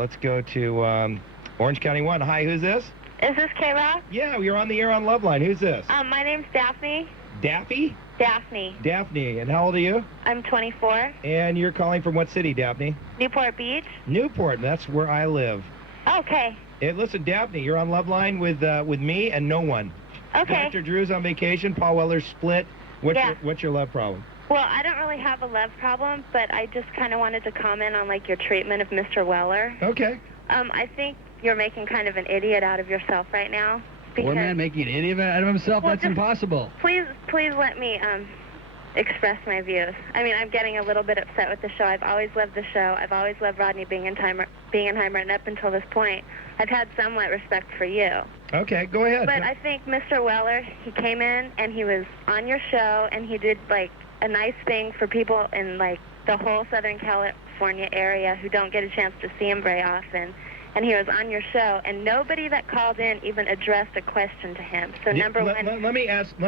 Let's go to Orange County 1. Hi, who's this? Is this KROQ? Yeah, you're on the air on Loveline. Who's this? My name's Daphne. Daffy? Daphne. Daphne. And how old are you? I'm 24. And you're calling from what city, Daphne? Newport Beach. Newport. That's where I live. Okay. And listen, Daphne, you're on Loveline with me and no one. Okay. Dr. Drew's on vacation. Paul Weller's split. What's your love problem? Well, I don't really have a love problem, but I just kind of wanted to comment on, like, your treatment of Mr. Weller. Okay. I think you're making kind of an idiot out of yourself right now. Poor man making an idiot out of himself? Well, that's impossible. Please let me express my views. I mean, I'm getting a little bit upset with the show. I've always loved the show. I've always loved Rodney Bingenheimer, and up until this point, I've had somewhat respect for you. Okay, go ahead. But I think Mr. Weller, he came in and he was on your show and he did, like, a nice thing for people in, like, the whole Southern California area who don't get a chance to see him very often. And he was on your show, and nobody that called in even addressed a question to him. So number one... Let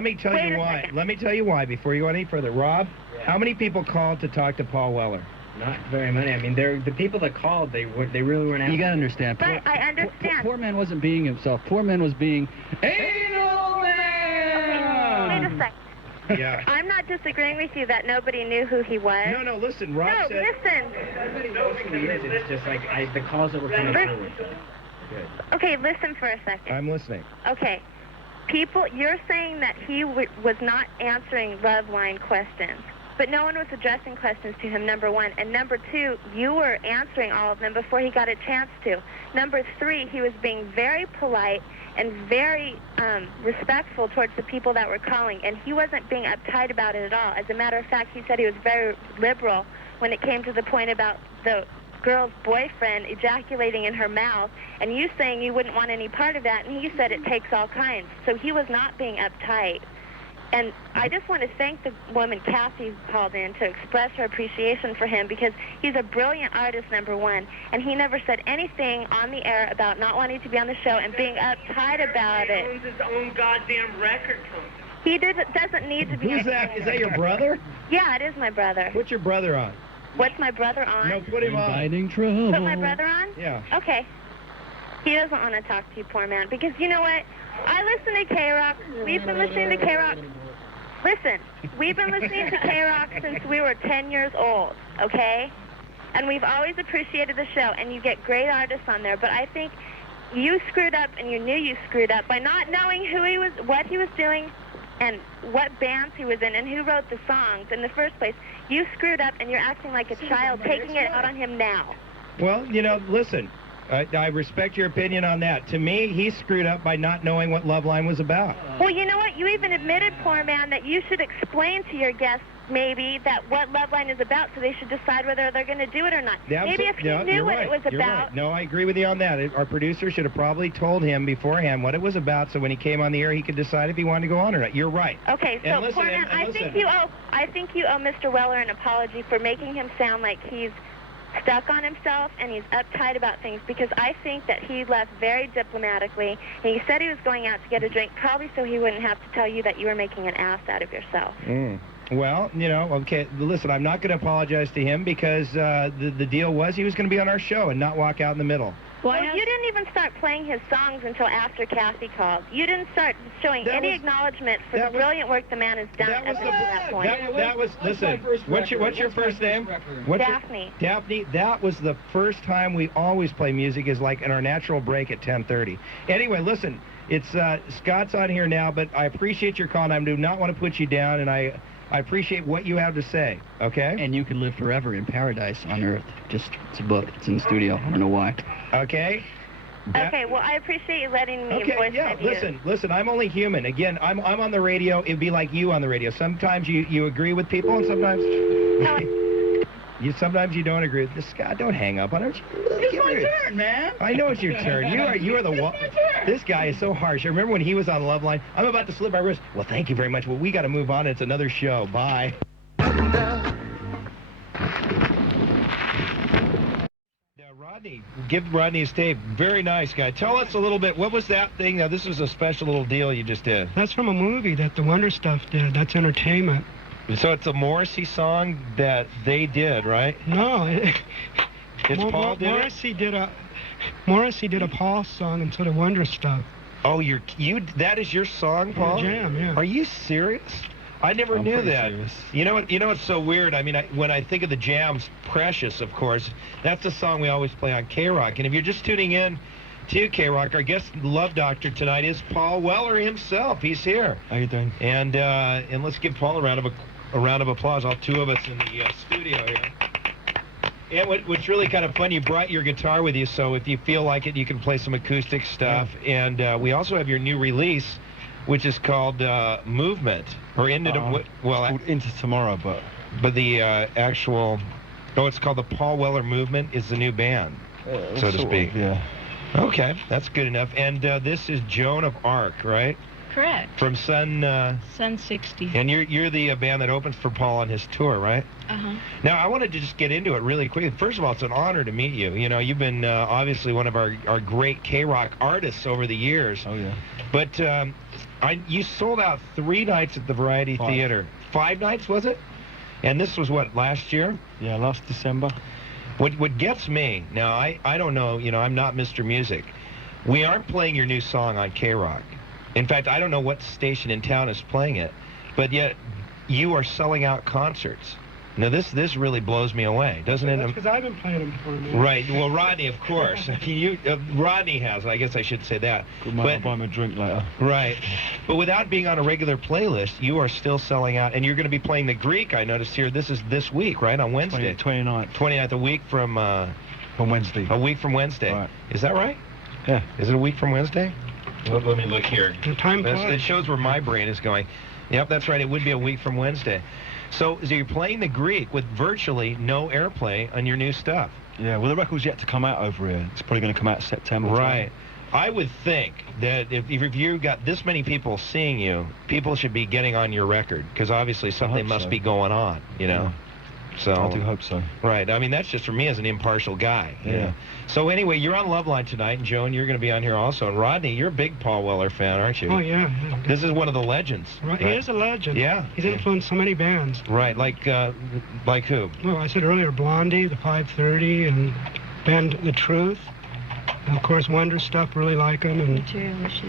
me tell you why. Let me tell you why before you go any further. Rob, how many people called to talk to Paul Weller? Not very many. I mean, the people that called, they really weren't... You gotta understand. But I understand. Poor man wasn't being himself. Poor man was being anal man! Wait a second. Yeah. I'm not disagreeing with you that nobody knew who he was. No, listen, Rob said... No, listen. Everybody knows who he is. It's just like the calls that were coming through. Good. Okay, listen for a second. I'm listening. Okay. You're saying that he was not answering love line questions, but no one was addressing questions to him, number one. And number two, you were answering all of them before he got a chance to. Number three, he was being very polite and very respectful towards the people that were calling, and he wasn't being uptight about it at all. As a matter of fact, he said he was very liberal when it came to the point about the girl's boyfriend ejaculating in her mouth, and you saying you wouldn't want any part of that, and he said it takes all kinds. So he was not being uptight. And I just want to thank the woman, Kathy, who called in to express her appreciation for him, because he's a brilliant artist, number one, and he never said anything on the air about not wanting to be on the show and being uptight about it. He owns his own goddamn record company. He doesn't need to be... Who's that? Is that your brother? Yeah, it is my brother. Put your brother on. What's my brother on? No, put him on. Inviting trouble. Put my brother on? Yeah. Okay. He doesn't want to talk to you, poor man, because you know what? I listen to KROQ. We've been listening to KROQ. Listen, we've been listening to KROQ since we were 10 years old, okay? And we've always appreciated the show, and you get great artists on there, but I think you screwed up, and you knew you screwed up by not knowing who he was, what he was doing, and what bands he was in, and who wrote the songs in the first place. You screwed up, and you're acting like a child, taking it out on him now. Well, listen, I respect your opinion on that. To me, he screwed up by not knowing what Loveline was about. Well, you know what? You even admitted, poor man, that you should explain to your guests, maybe, that what Loveline is about, so they should decide whether they're going to do it or not. Maybe if he knew what it was about... Right. No, I agree with you on that. Our producer should have probably told him beforehand what it was about, so when he came on the air, he could decide if he wanted to go on or not. You're right. Okay, so, poor man, I think you owe Mr. Weller an apology for making him sound like he's stuck on himself and he's uptight about things, because I think that he left very diplomatically, and he said he was going out to get a drink, probably so he wouldn't have to tell you that you were making an ass out of yourself. Well, okay, listen, I'm not going to apologize to him, because the deal was he was going to be on our show and not walk out in the middle. Well, you didn't even start playing his songs until after Kathy called. You didn't start showing any acknowledgement for the brilliant work the man has done up until that point. Listen, what's your first name? Daphne. Daphne, that was the first time. We always play music is like in our natural break at 10:30. Anyway, listen, it's Scott's on here now, but I appreciate your call, and I do not want to put you down, and I appreciate what you have to say, okay? And you can live forever in paradise on Earth. It's a book. It's in the studio. I don't know why. Okay? Okay, well, I appreciate you letting me voice my views. Listen, I'm only human. Again, I'm on the radio. It'd be like you on the radio. Sometimes you agree with people, and sometimes... Sometimes you don't agree with this. Scott, don't hang up on him. It's my turn, man. I know it's your turn. You are the one. This guy is so harsh. I remember when he was on Loveline. I'm about to slip my wrist. Well, thank you very much. Well, we got to move on. It's another show. Bye. Rodney, give Rodney his tape. Very nice guy. Tell us a little bit. What was that thing? Now, this was a special little deal you just did. That's from a movie that the Wonder Stuff did. That's entertainment. So it's a Morrisey song that they did, right? No, It's Paul did it? Morrisey did a Paul song and sort of Wonder Stuff. Oh, that is your song, Paul? Jam, yeah. Are you serious? I never knew that. Serious. You know what's so weird? I mean, when I think of the Jams, Precious, of course, that's the song we always play on KROQ. And if you're just tuning in to KROQ, our guest love doctor tonight is Paul Weller himself. He's here. How you doing? And let's give Paul a round of applause, all two of us in the studio here. And what's really kind of fun, you brought your guitar with you, so if you feel like it, you can play some acoustic stuff. Yeah. And we also have your new release, which is called Movement, or Into it's called Into Tomorrow, but the actual, it's called the Paul Weller Movement is the new band, so to speak. Yeah. Okay, that's good enough. And this is Joan of Arc, right? Correct. From Sun 60. And you're the band that opens for Paul on his tour, right? Uh-huh. Now, I wanted to just get into it really quickly. First of all, it's an honor to meet you. You know, you've been obviously one of our great KROQ artists over the years. Oh, yeah. But you sold out 3 nights at the Variety Theater. 5 nights, was it? And this was what, last year? Yeah, last December. What gets me, now I don't know, I'm not Mr. Music. We aren't playing your new song on KROQ. In fact, I don't know what station in town is playing it, but yet you are selling out concerts. Now this really blows me away, doesn't it? That's because I've been playing them for me. Right. Well, Rodney, of course. Rodney has. I guess I should say that. I'll buy him a drink later. Right. But without being on a regular playlist, you are still selling out, and you're going to be playing the Greek. I noticed here. This is this week, right? On Wednesday. 29th. 29th, a week from. From Wednesday. A week from Wednesday. Right. Is that right? Yeah. Is it a week from Wednesday? Let me look here. The time flies. It shows where my brain is going. Yep, that's right. It would be a week from Wednesday. So you're playing the Greek with virtually no airplay on your new stuff. Yeah, well, the record's yet to come out over here. It's probably going to come out in September. Right. I would think that if you've got this many people seeing you, people should be getting on your record, because obviously something must be going on, Yeah. So I do hope so. Right. I mean, that's just for me as an impartial guy. Yeah. So anyway, you're on Loveline tonight, and Joan, you're going to be on here also. And Rodney, you're a big Paul Weller fan, aren't you? Oh, yeah. This is one of the legends. Right. He is a legend. Yeah. He's influenced so many bands. Right. Like who? Well, I said earlier, Blondie, the 530, and band The Truth. And of course, Wonder Stuff, really like him, and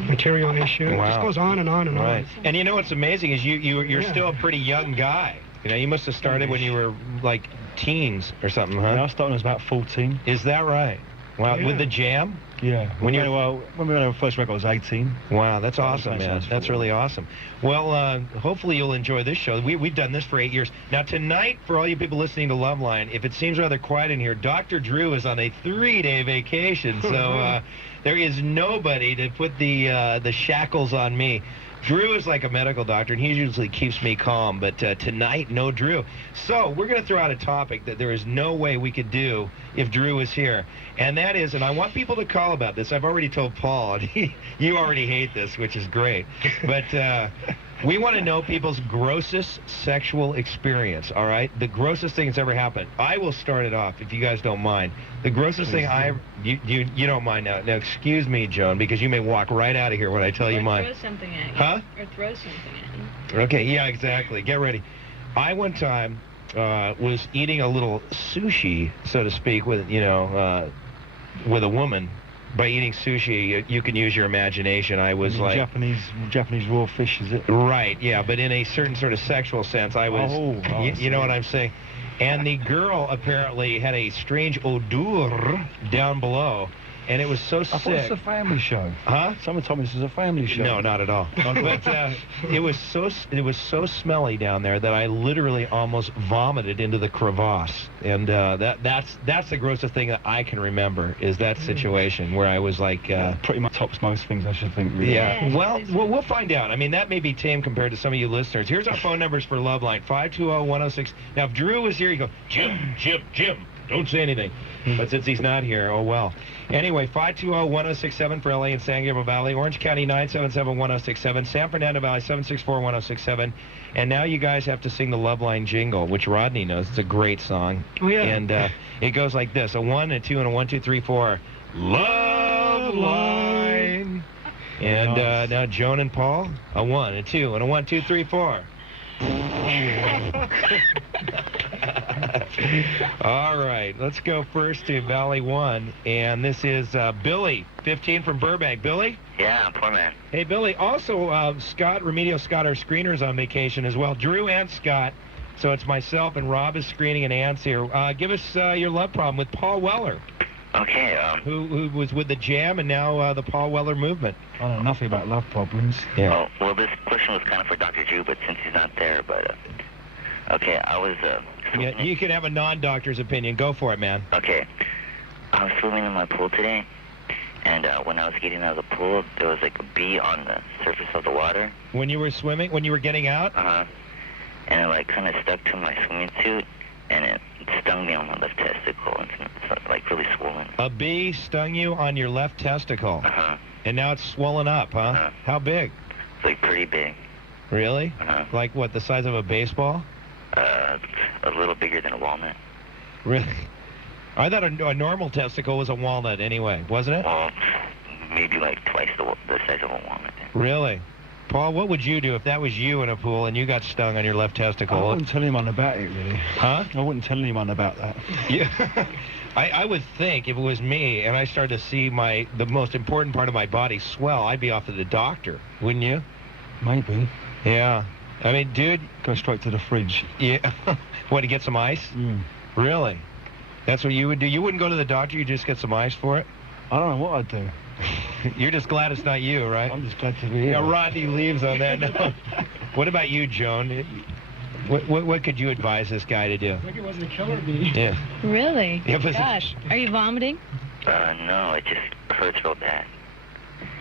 Material Issue. Wow. It just goes on and on and Right. on. And you know what's amazing is you're still a pretty young guy. You must have started when you were like teens or something, huh? Yeah, I started when I was about 14. Is that right? Wow. Yeah. With the Jam? Yeah. When we made our first record, I was 18. Wow, that's awesome, man. Sounds That's really awesome. Well, hopefully you'll enjoy this show. We've done this for 8 years. Now, tonight, for all you people listening to Loveline, if it seems rather quiet in here, Dr. Drew is on a 3-day vacation, so there is nobody to put the shackles on me. Drew is like a medical doctor, and he usually keeps me calm, but tonight, no Drew. So we're going to throw out a topic that there is no way we could do if Drew was here, and that is, and I want people to call about this. I've already told Paul, and you already hate this, which is great, but we want to know people's grossest sexual experience, all right? The grossest thing that's ever happened. I will start it off, if you guys don't mind. The grossest thing you don't mind now. Now, excuse me, Joan, because you may walk right out of here when I tell you mine. Throw something at you. Huh? Or throw something at you. Okay, yeah, exactly. Get ready. I one time was eating a little sushi, so to speak, with with a woman. By eating sushi, you can use your imagination. I was like Japanese raw fish, is it? Right, yeah, but in a certain sort of sexual sense, I was. You know what I'm saying? And the girl apparently had a strange odor down below, and it was so sick. I thought it was a family show. Huh? Someone told me this was a family show. No, not at all. But it was so smelly down there that I literally almost vomited into the crevasse. And that's the grossest thing that I can remember is that situation where I was like. Pretty much tops most things, I should think. Really. Yeah. Well, we'll find out. I mean, that may be tame compared to some of you listeners. Here's our phone numbers for Loveline: 520-106. Now, if Drew was here, he'd go, Jim. Don't say anything. But since he's not here, oh well. Anyway, 520-1067 for LA and San Gabriel Valley. Orange County, 977-1067. San Fernando Valley, 764-1067. And now you guys have to sing the Loveline jingle, which Rodney knows. It's a great song. Oh, yeah. And it goes like this. A 1, a 2, and a 1, 2, 3, 4. Loveline. And now Joan and Paul. A 1, a 2, and a 1, 2, 3, 4. All right, let's go first to Valley 1, and this is Billy, 15 from Burbank. Billy? Yeah, poor man. Hey, Billy. Also, Scott, Remedial Scott, our screener's on vacation as well. Drew and Scott. So it's myself and Rob is screening and Ann's here. Give us your love problem with Paul Weller. Okay, Who was with the Jam and now the Paul Weller movement. I don't know nothing about love problems. Yeah. Oh, well, this question was kind of for Dr. Drew, but since he's not there, but, okay, I was, Yeah, you can have a non-doctor's opinion. Go for it, man. Okay, I was swimming in my pool today, and when I was getting out of the pool, there was like a bee on the surface of the water. When you were swimming, when you were getting out? Uh-huh. And it like kind of stuck to my swimming suit, and it stung me on my left testicle, and it's like really swollen. A bee stung you on your left testicle. Uh-huh. And now it's swollen up, huh? Uh-huh. How big? It's like pretty big. Really? Uh-huh. Like what, the size of a baseball? A little bigger than a walnut. Really? I thought a normal testicle was a walnut anyway, wasn't it? Well, maybe like twice the size of a walnut. Really? Paul, what would you do if that was you in a pool and you got stung on your left testicle? I wouldn't tell anyone about it, really. Huh? I wouldn't tell anyone about that. Yeah. I would think if it was me and I started to see the most important part of my body swell, I'd be off to the doctor, wouldn't you? Maybe. Yeah. I mean, dude. Go straight to the fridge. Yeah. What, to get some ice? Mm. Really? That's what you would do? You wouldn't go to the doctor, you just get some ice for it? I don't know what I'd do. You're just glad it's not you, right? I'm just glad to be here. Yeah, Rodney leaves on that note. What about you, Joan? What could you advise this guy to do? I think it was a killer bee. Yeah. Really? Yeah, but- Gosh. Are you vomiting? No, it just hurts real bad.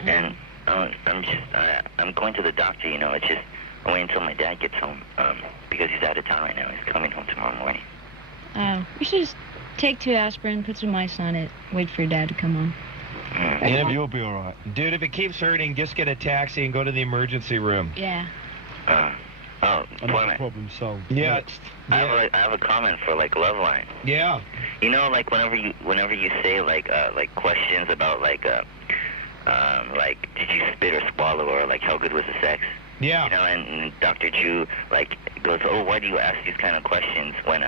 And I'm going to the doctor, you know. It's just, I wait until my dad gets home, because he's out of town right now. He's coming home tomorrow morning. Oh, you should just take 2 aspirin, put some ice on it, wait for your dad to come home. Yeah, You'll be all right. dude, if it keeps hurting, just get a taxi and go to the emergency room. Yeah. Another problem solved. Yeah. Next. I have a comment for like Loveline. Yeah. You know, like whenever you say like questions about like did you spit or swallow, or like how good was the sex? Yeah. You know, and Dr. Drew like goes, oh, why do you ask these kind of questions when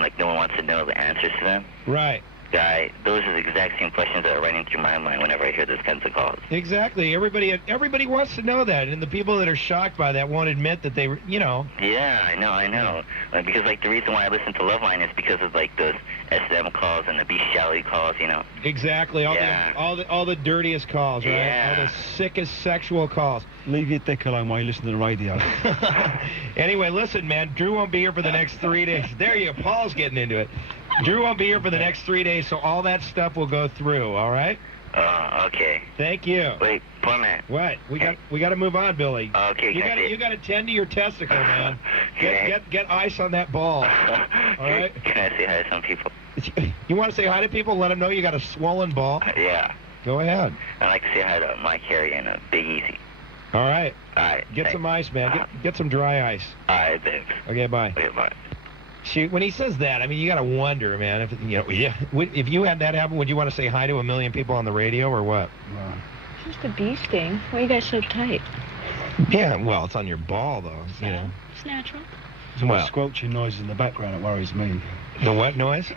like no one wants to know the answers to them? Right. Guy, those are the exact same questions that are running through my mind whenever I hear those kinds of calls. Exactly. Everybody wants to know that, and the people that are shocked by that won't admit that they, you know. Yeah, I know. Because like the reason why I listen to Loveline is because of like those SM calls and the bestiality calls, you know. Exactly. All the dirtiest calls, right? Yeah. All the sickest sexual calls. Leave your dick alone while you listen to the radio. Anyway, listen, man. Drew won't be here for the next 3 days. There you go. Paul's getting into it. Drew won't be here for the next 3 days, so all that stuff will go through. All right? Okay. Thank you. Wait, poor man. What? We got to move on, Billy. Okay. You got to tend to your testicle, man. Get ice on that ball. All right? Can I say hi to some people? You want to say hi to people? Let them know you got a swollen ball. Yeah. Go ahead. I'd like to say hi to Mike Harry and Big Easy. All right. All right. Get thanks. some ice, man. Get some dry ice. All right, thanks. Okay, bye. Okay, bye. Shoot, when he says that, I mean, you got to wonder, man. If if you had that happen, would you want to say hi to 1 million people on the radio or what? No. It's just a bee sting. Why are you guys so tight? Yeah, well, it's on your ball, though. So, You know. it's natural. There's Well. squelching noise in the background that worries me. The what noise?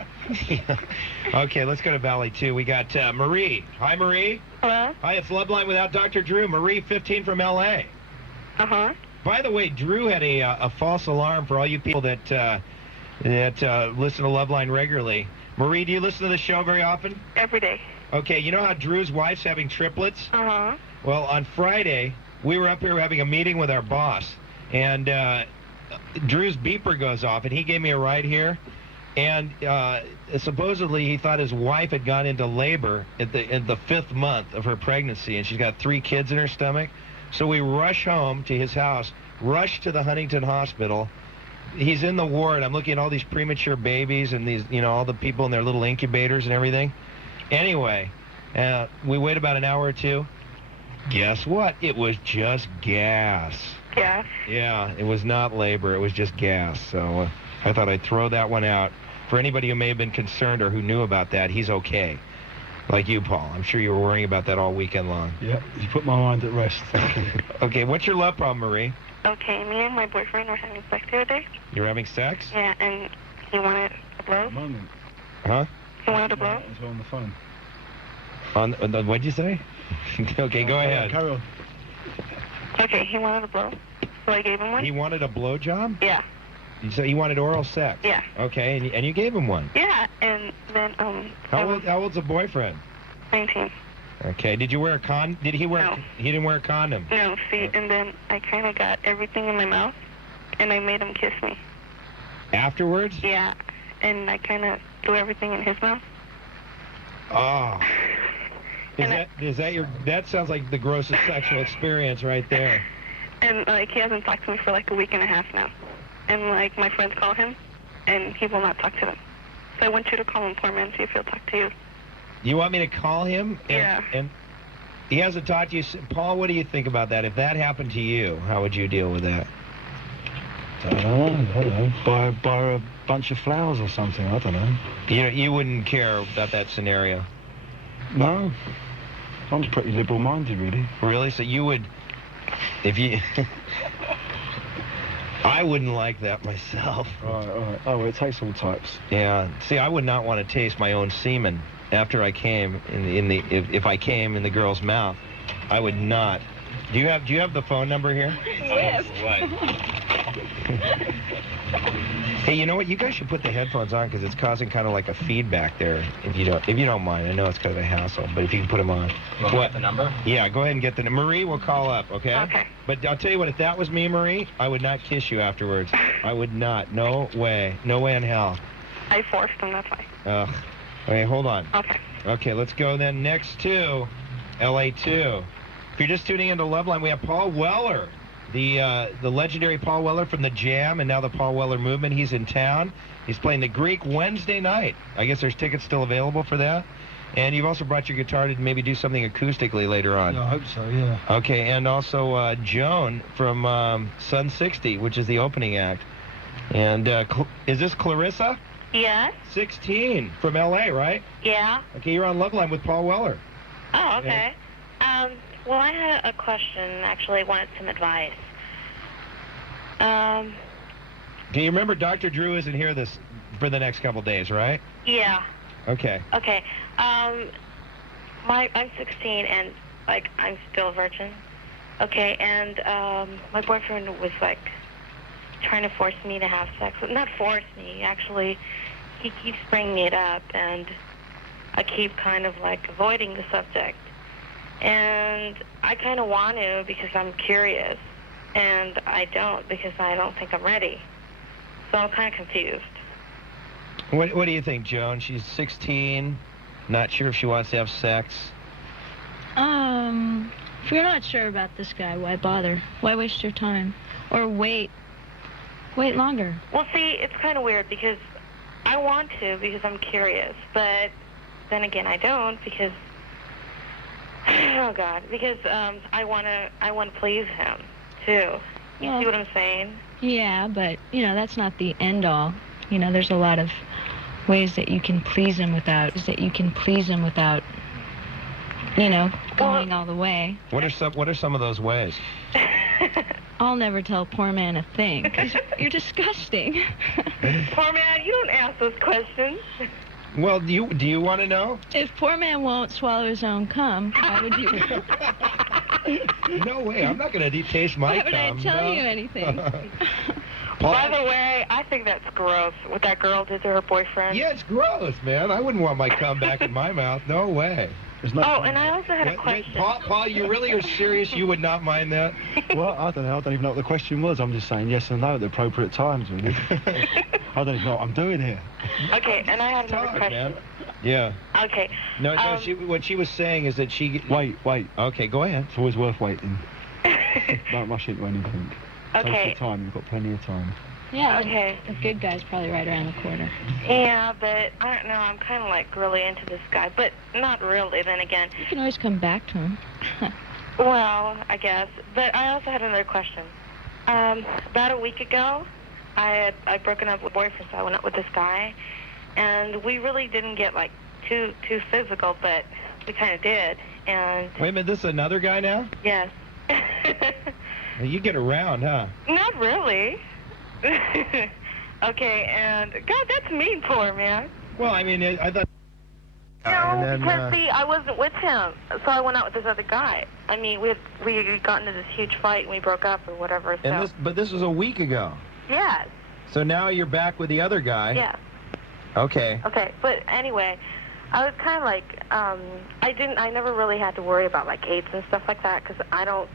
Okay, let's go to Valley 2. We got Marie. Hi, Marie. Hello? Hi, it's Loveline without Dr. Drew. Marie, 15 from L.A. Uh-huh. By the way, Drew had a false alarm for all you people that listen to Loveline regularly. Marie, do you listen to the show very often? Every day. Okay, you know how Drew's wife's having triplets? Uh-huh. Well, on Friday, we were up here having a meeting with our boss, and Drew's beeper goes off, and he gave me a ride here, and supposedly he thought his wife had gone into labor in the 5th month of her pregnancy, and she's got 3 kids in her stomach. So we rush home to his house, rush to the Huntington Hospital. He's in the ward. I'm looking at all these premature babies and these, all the people in their little incubators and everything. Anyway, we wait about an hour or 2. Guess what? It was just gas. Gas? Yeah, it was not labor. It was just gas. So I thought I'd throw that one out. For anybody who may have been concerned or who knew about that, he's okay. Like you, Paul. I'm sure you were worrying about that all weekend long. Yeah, you put my mind at rest. Thank you. Okay, what's your love problem, Marie? Okay, me and my boyfriend were having sex the other day. You're having sex? Yeah, and He wanted a blow? Moment. Huh? He wanted a blow? As well on the phone. What'd you say? Okay, go ahead. Carry on. Okay, he wanted a blow. So I gave him one? He wanted a blowjob? Yeah. So he wanted oral sex? Yeah. Okay, and you gave him one? Yeah, and then, How old's the boyfriend? 19. Okay, did you wear a condom? Did he wear? No. He didn't wear a condom? No, see, and then I kind of got everything in my mouth, and I made him kiss me. Afterwards? Yeah, and I kind of threw everything in his mouth. Oh. That sounds like the grossest sexual experience right there. And, like, he hasn't talked to me for, like, a week and a half now. And, like, my friends call him, and he will not talk to them. So I want you to call him, poor man, see if he'll talk to you. You want me to call him? Yeah. And he hasn't talked to you. Paul, what do you think about that? If that happened to you, how would you deal with that? I don't know. Buy a bunch of flowers or something. I don't know. You wouldn't care about that scenario? No. I'm pretty liberal-minded, really. Really? So you would, if you... I wouldn't like that myself. Right. Oh, well, it takes all types. Yeah. See, I would not want to taste my own semen after I came if I came in the girl's mouth. I would not. Do you have the phone number here? Yes. Hey, you know what? You guys should put the headphones on because it's causing kind of like a feedback there. If you don't mind, I know it's kind of a hassle, but if you can put them on. What? The number? Yeah, go ahead and get the. Marie will call up. Okay. Okay. But I'll tell you what. If that was me, Marie, I would not kiss you afterwards. I would not. No way. No way in hell. I forced him, that's why. Ugh. Okay, hold on. Okay. Okay, let's go then next to LA2. If you're just tuning into Loveline, we have Paul Weller, the legendary Paul Weller from the Jam and now the Paul Weller Movement. He's in town. He's playing the Greek Wednesday night. I guess there's tickets still available for that. And you've also brought your guitar to maybe do something acoustically later on. Yeah, I hope so, yeah. Okay, and also Joan from Sun 60, which is the opening act. And is this Clarissa? Yes? 16 from LA, right? Yeah. Okay, you're on Loveline with Paul Weller. Oh, okay. Well, I had a question, actually. I wanted some advice. Can you remember Dr. Drew isn't here for the next couple days, right? Yeah. Okay. Okay. I'm 16 and, like, I'm still a virgin. Okay, and my boyfriend was, like, trying to force me to have sex. Not force me, actually. He keeps bringing it up, and I keep kind of, like, avoiding the subject. And I kind of want to because I'm curious, and I don't because I don't think I'm ready. So I'm kind of confused. What do you think, Joan? She's 16, not sure if she wants to have sex. If you're not sure about this guy, why bother? Why waste your time? Or wait longer. Well, see, it's kind of weird because I want to because I'm curious, but then again, I don't because, oh God, because I want to please him too. You see what I'm saying? Yeah, but that's not the end all. There's a lot of ways that you can please him without going all the way. What are some of those ways? I'll never tell poor man a thing. 'Cause you're disgusting. Poor man, you don't ask those questions. Well, do you want to know? If poor man won't swallow his own cum, why would you? No way. I'm not going to taste my cum. Why would I tell you anything? By the way, I think that's gross. What that girl did to her boyfriend. Yeah, it's gross, man. I wouldn't want my cum back in my mouth. No way. Oh, and I also had a question. Paul, you really are serious? You would not mind that? Well, I don't know. I don't even know what the question was. I'm just saying yes and no at the appropriate times, really. I don't even know what I'm doing here. Okay, and I had another question. Man. Yeah. Okay. No, what she was saying is that she... Wait. Okay, go ahead. It's always worth waiting. Don't rush into anything. Okay. Take your time. You've got plenty of time. Yeah, okay. The good guy's probably right around the corner. Yeah, but I don't know. I'm kind of like really into this guy, but not really. Then again, you can always come back to him. Well, I guess. But I also had another question. About a week ago, I'd broken up with a boyfriend, so I went out with this guy, and we really didn't get like too physical, but we kind of did. And wait a minute, this is another guy now? Yes. Well, you get around, huh? Not really. Okay, and God, that's mean, poor man. Well, I mean, I thought. No, because see, I wasn't with him, so I went out with this other guy. I mean, we had gotten into this huge fight and we broke up or whatever. So. But this was a week ago. Yes. So now you're back with the other guy. Yeah. Okay. Okay, but anyway, I was kind of like, I never really had to worry about like AIDS and stuff like that because I don't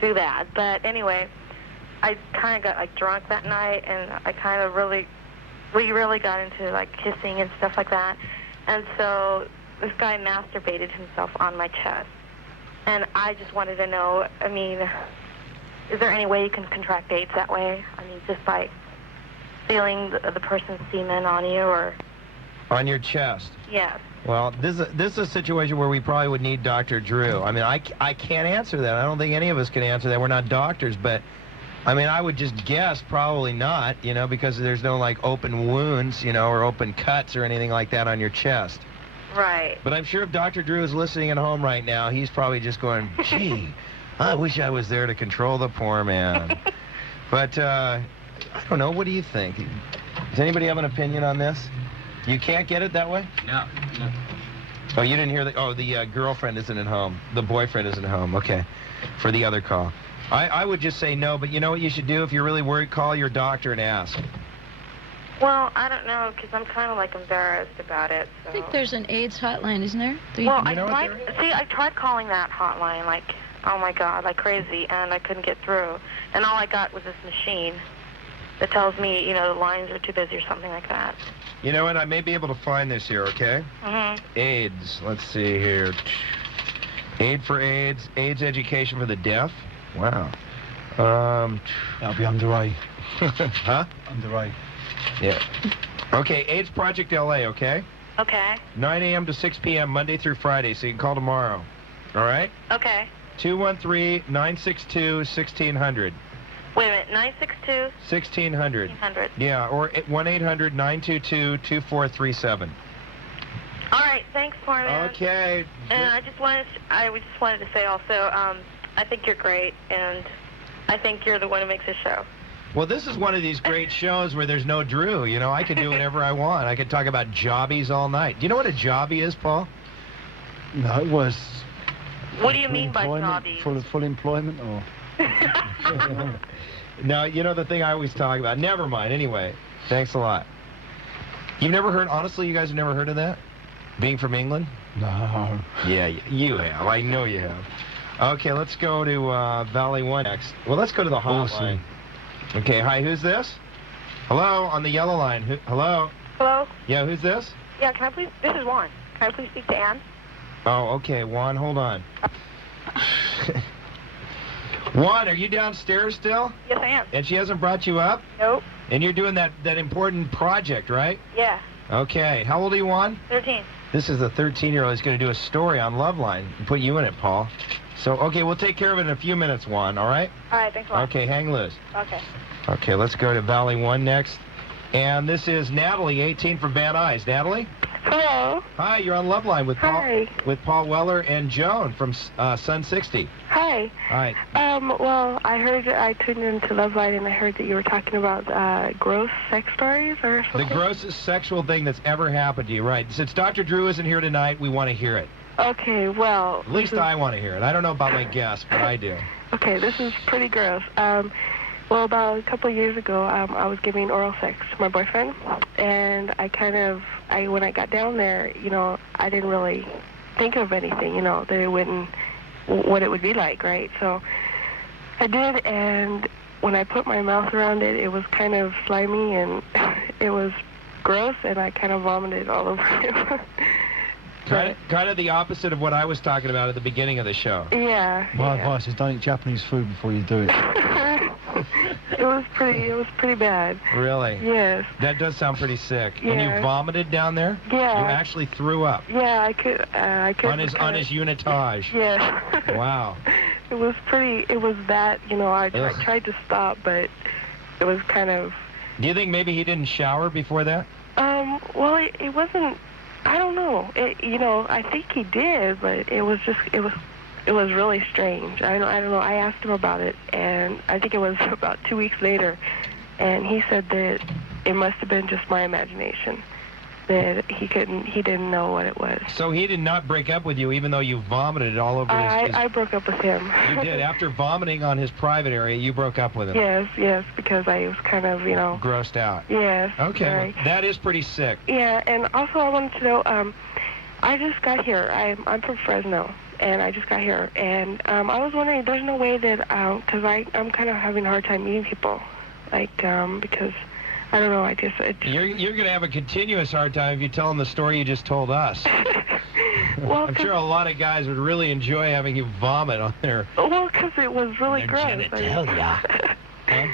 do that. But anyway, I kind of got like drunk that night and I kind of we really got into like kissing and stuff like that. And so this guy masturbated himself on my chest. And I just wanted to know, I mean, is there any way you can contract AIDS that way? I mean, just by feeling the person's semen on you or... On your chest? Yes. Well, this is a situation where we probably would need Dr. Drew. I mean, I can't answer that. I don't think any of us can answer that. We're not doctors, but... I mean, I would just guess probably not, you know, because there's no, like, open wounds, you know, or open cuts or anything like that on your chest. Right. But I'm sure if Dr. Drew is listening at home right now, he's probably just going, gee, I wish I was there to control the poor man. But, I don't know, what do you think? Does anybody have an opinion on this? You can't get it that way? No. Oh, you didn't hear the girlfriend isn't at home. The boyfriend isn't at home. Okay. For the other call. I would just say no, but you know what you should do if you're really worried? Call your doctor and ask. Well, I don't know, because I'm kind of, like, embarrassed about it, so... I think there's an AIDS hotline, isn't there? Well, I tried calling that hotline, like, oh, my God, like crazy, and I couldn't get through. And all I got was this machine that tells me, you know, the lines are too busy or something like that. You know what? I may be able to find this here, okay? Mm-hmm. AIDS. Let's see here. Aid for AIDS. AIDS education for the deaf. Wow. That'll be underway. Huh? Underway. Yeah. Okay, AIDS Project LA, okay? Okay. 9 a.m. to 6 p.m. Monday through Friday, so you can call tomorrow. All right? Okay. 213-962-1600. Wait a minute, 962? 1600. 1600. Yeah, or 1-800-922-2437. All right, thanks, poor man. Okay. And I just wanted to say also, I think you're great, and I think you're the one who makes this show. Well, this is one of these great shows where there's no Drew. You know, I can do whatever I want. I can talk about jobbies all night. Do you know what a jobbie is, Paul? No, it was... What do you mean by jobbies? Full employment, or...? No, you know the thing I always talk about. Never mind. Anyway, thanks a lot. You've never heard... Honestly, you guys have never heard of that? Being from England? No. Yeah, you have. I know you have. Okay, let's go to Valley 1 next. Well, let's go to the hotline. Awesome. Okay, hi, who's this? Hello, on the yellow line. Hello? Hello? Yeah, who's this? Yeah, can I please... This is Juan. Can I please speak to Ann? Oh, okay, Juan, hold on. Juan, are you downstairs still? Yes, I am. And she hasn't brought you up? Nope. And you're doing that important project, right? Yeah. Okay, how old are you, Juan? 13. This is a 13-year-old who's going to do a story on Loveline and put you in it, Paul. So, okay, we'll take care of it in a few minutes, Juan, all right? All right, thanks a lot. Okay, hang loose. Okay. Okay, let's go to Valley 1 next. And this is Natalie, 18, from Van Nuys. Natalie? Hello. Hi, you're on Loveline with Paul Weller and Joan from Sun 60. Hi. Hi. Well, I tuned into Loveline and I heard that you were talking about gross sex stories or something. The grossest sexual thing that's ever happened to you, right? Since Dr. Drew isn't here tonight, we want to hear it. Okay, well... At least I want to hear it. I don't know about my guests, but I do. Okay, this is pretty gross. Well, about a couple of years ago, I was giving oral sex to my boyfriend, and when I got down there, you know, I didn't really think of anything, you know, that what it would be like, right? So I did, and when I put my mouth around it, it was kind of slimy, and it was gross, and I kind of vomited all over him. Kind of the opposite of what I was talking about at the beginning of the show. Yeah. My advice is don't eat Japanese food before you do it. It was pretty bad. Really? Yes. That does sound pretty sick. Yeah. And you vomited down there? Yeah. You actually threw up? Yeah, I could. On his unitage? Yes. Wow. It was that, you know, I tried to stop, but it was kind of... Do you think maybe he didn't shower before that? Well, it wasn't... I don't know. You know, I think he did, but it was really strange. I don't know. I asked him about it, and I think it was about 2 weeks later, and he said that it must have been just my imagination. That he didn't know what it was. So he did not break up with you, even though you vomited all over his... I broke up with him. You did? After vomiting on his private area, you broke up with him? Yes, because I was kind of, grossed out? Yes. Okay, right. well, that is pretty sick. Yeah, and also I wanted to know, I just got here. I'm from Fresno, and I just got here. And I was wondering, there's no way that, because I'm kind of having a hard time meeting people, like, because... I don't know, You're going to have a continuous hard time if you tell them the story you just told us. Well, I'm sure a lot of guys would really enjoy having you vomit on their... Well, because it was really gross. Genitalia. Huh?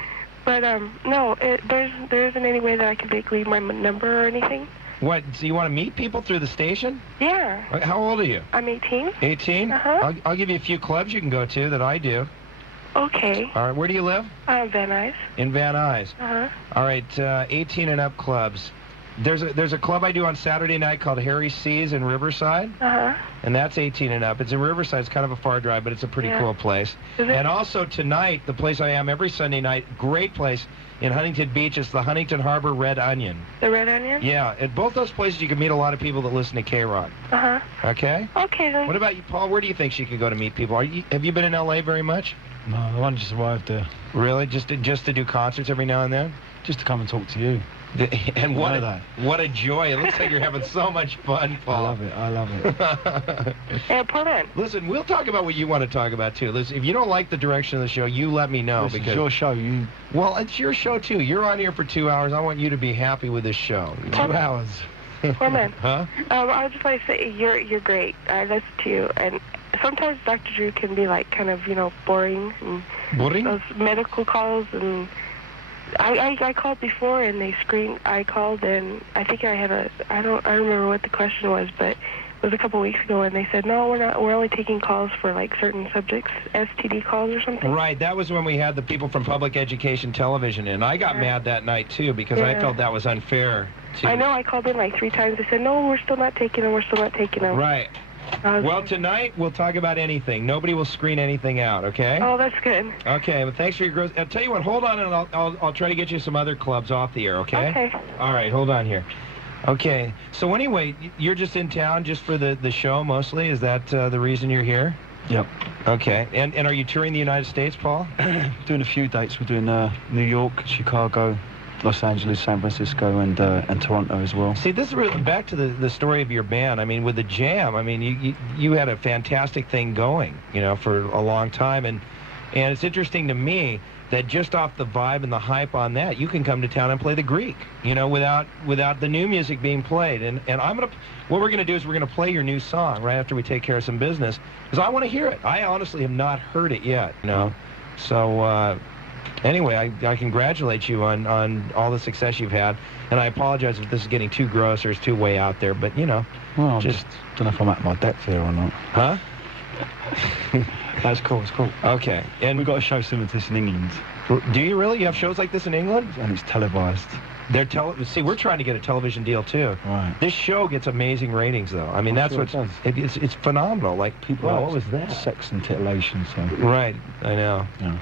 But, no, there isn't any way that I can leave my number or anything. What, so you want to meet people through the station? Yeah. How old are you? I'm 18. 18? Uh-huh. I'll give you a few clubs you can go to that I do. Okay. All right, where do you live? Van Nuys. In Van Nuys. Uh-huh. All right, 18 and up clubs. There's a club I do on Saturday night called Harry C's in Riverside. Uh-huh. And that's 18 and up. It's in Riverside. It's kind of a far drive, but it's a pretty cool place. Is it? And also tonight, the place I am every Sunday night, great place in Huntington Beach, it's the Huntington Harbor Red Onion. The Red Onion? Yeah, at both those places you can meet a lot of people that listen to KROQ. Uh-huh. Okay? Okay, then. What about you, Paul? Where do you think she could go to meet people? Have you been in L.A. very much? No, I only just arrived there. Really? Just to do concerts every now and then? Just to come and talk to you. And what a joy. It looks like you're having so much fun, Paul. I love it. Hey, put in. Listen, we'll talk about what you want to talk about, too. Listen, if you don't like the direction of the show, you let me know. It's your show. Well, it's your show, too. You're on here for 2 hours. I want you to be happy with this show. 2 hours. Poor man. Huh? I would just like to say you're great. I listen to you, and sometimes Dr. Drew can be like kind of boring. And boring? Those medical calls, and I called before and they screened. I called and I think I had I don't remember what the question was, but it was a couple weeks ago, and they said no, we're not. We're only taking calls for like certain subjects, STD calls or something. Right. That was when we had the people from Public Education Television in. I got mad that night too because I felt that was unfair. I know. I called in like 3 times. They said no, we're still not taking them. We're still not taking them. Right. Well, tonight we'll talk about anything. Nobody will screen anything out, okay? Oh, that's good. Okay, well, thanks for your gross... I'll tell you what, hold on, and I'll try to get you some other clubs off the air, okay? Okay. All right, hold on here. Okay, so anyway, you're just in town just for the show mostly? Is that the reason you're here? Yep. Okay, and are you touring the United States, Paul? Doing a few dates. We're doing New York, Chicago, Los Angeles, San Francisco, and Toronto as well. See, this is really back to the story of your band. I mean, with the Jam, I mean, you had a fantastic thing going, for a long time, and it's interesting to me that just off the vibe and the hype on that, you can come to town and play the Greek, without the new music being played. And what we're gonna do is we're gonna play your new song right after we take care of some business, because I want to hear it. I honestly have not heard it yet, So. Anyway, I congratulate you on all the success you've had, and I apologize if this is getting too gross or it's too way out there, but Well, I just don't know if I'm at my depth here or not. Huh? That's cool. It's cool. Okay. And we've got a show similar to this in England. Do you really? You have shows like this in England? And it's televised. See, we're trying to get a television deal too. Right. This show gets amazing ratings, though. I mean, that's what it's phenomenal. Like people. What was that? Sex and titillation. So. Right. I know. Yeah.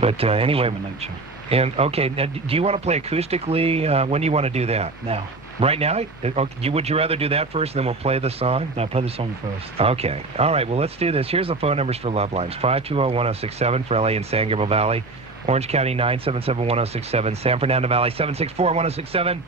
But anyway, human nature. And okay, now, do you want to play acoustically? When do you want to do that? Now. Right now? Okay, would you rather do that first, and then we'll play the song? No, play the song first. Okay. All right. Well, let's do this. Here's the phone numbers for Love Lines: 520-1067 for LA and San Gabriel Valley, Orange County 977-1067, San Fernando Valley 764-1067.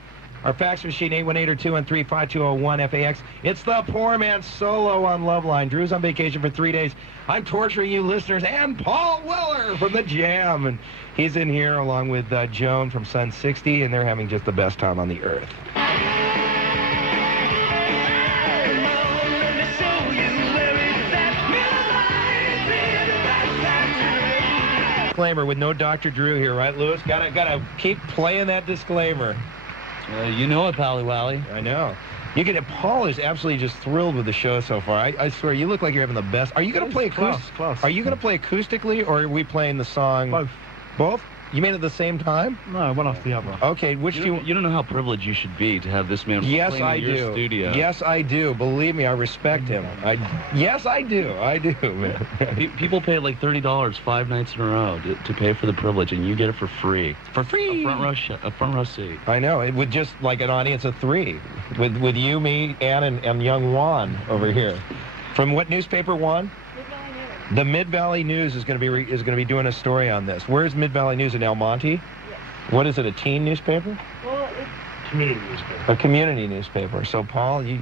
Our fax machine 818-213-5201 FAX. It's the Poor Man solo on Loveline. Drew's on vacation for 3 days. I'm torturing you listeners and Paul Weller from the Jam, and he's in here along with Joan from Sun 60, and they're having just the best time on the earth. Disclaimer with no Dr. Drew here, right, Lewis? Gotta keep playing that disclaimer. You know it, Pally Wally. I know. Paul is absolutely just thrilled with the show so far. I swear, you look like you're having the best. Are you going to play acoustically, or are we playing the song? Both. Both? You made it the same time? No, one after the other. Okay, which You don't know how privileged you should be to have this man Yes, playing I in your do. studio. Yes, I do. Believe me, I respect him. Yes, I do. I do, man. People pay like $30 5 nights in a row to pay for the privilege, and you get it for free. For free. A front row seat. I know. It would just like an audience of 3, with you, me, Ann, and young Juan over here. From what newspaper, Juan? The Mid-Valley News is going to be doing a story on this. Where's Mid-Valley News in El Monte? Yes. What is it? A teen newspaper? Well, it's Community newspaper. A community newspaper. So, Paul, you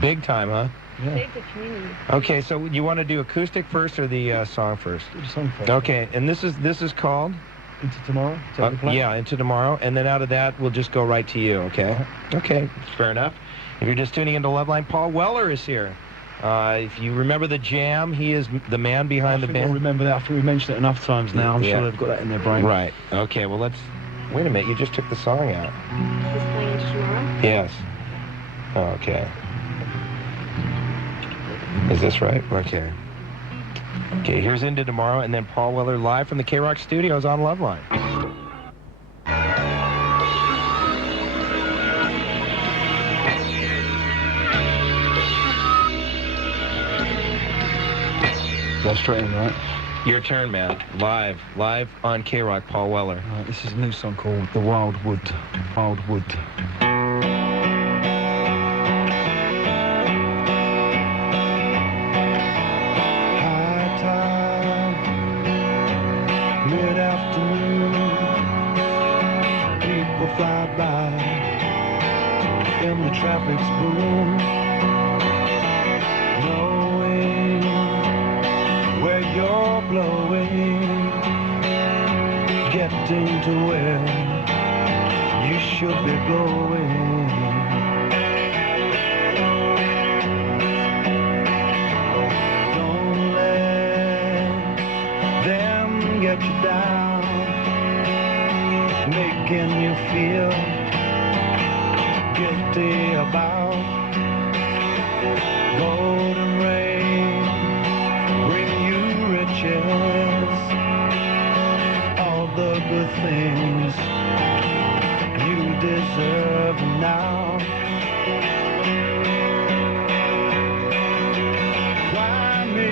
big time, huh? Save the community. Okay, so you want to do acoustic first or the song first? Do the song first. Okay, and this is called Into Tomorrow? Is that the plan? yeah, Into Tomorrow, and then out of that we'll just go right to you. Okay. Okay, fair enough. If you're just tuning into Loveline, Paul Weller is here. If you remember the Jam, he is the man behind the I band. remember that. I think we've mentioned it enough times now. I'm Yeah. sure they've got that in their brain. Right. Okay. Well, let's. Wait a minute. You just took the song out. He's playing Into Tomorrow? Yes. Okay. Is this right? Okay. Okay. Here's Into Tomorrow, and then Paul Weller live from the KROQ studios on Loveline. That's straight in, right? Your turn, man. Live on KROQ, Paul Weller. This is a new song called The Wild Wood. Wild Wood. High tide, mid-afternoon, people fly by, and the traffic's boom. Knowing where you're blowing, getting to where you should be going. Don't let them get you down, making you feel guilty about golden rain, bring you riches, all the good things you deserve now. Why me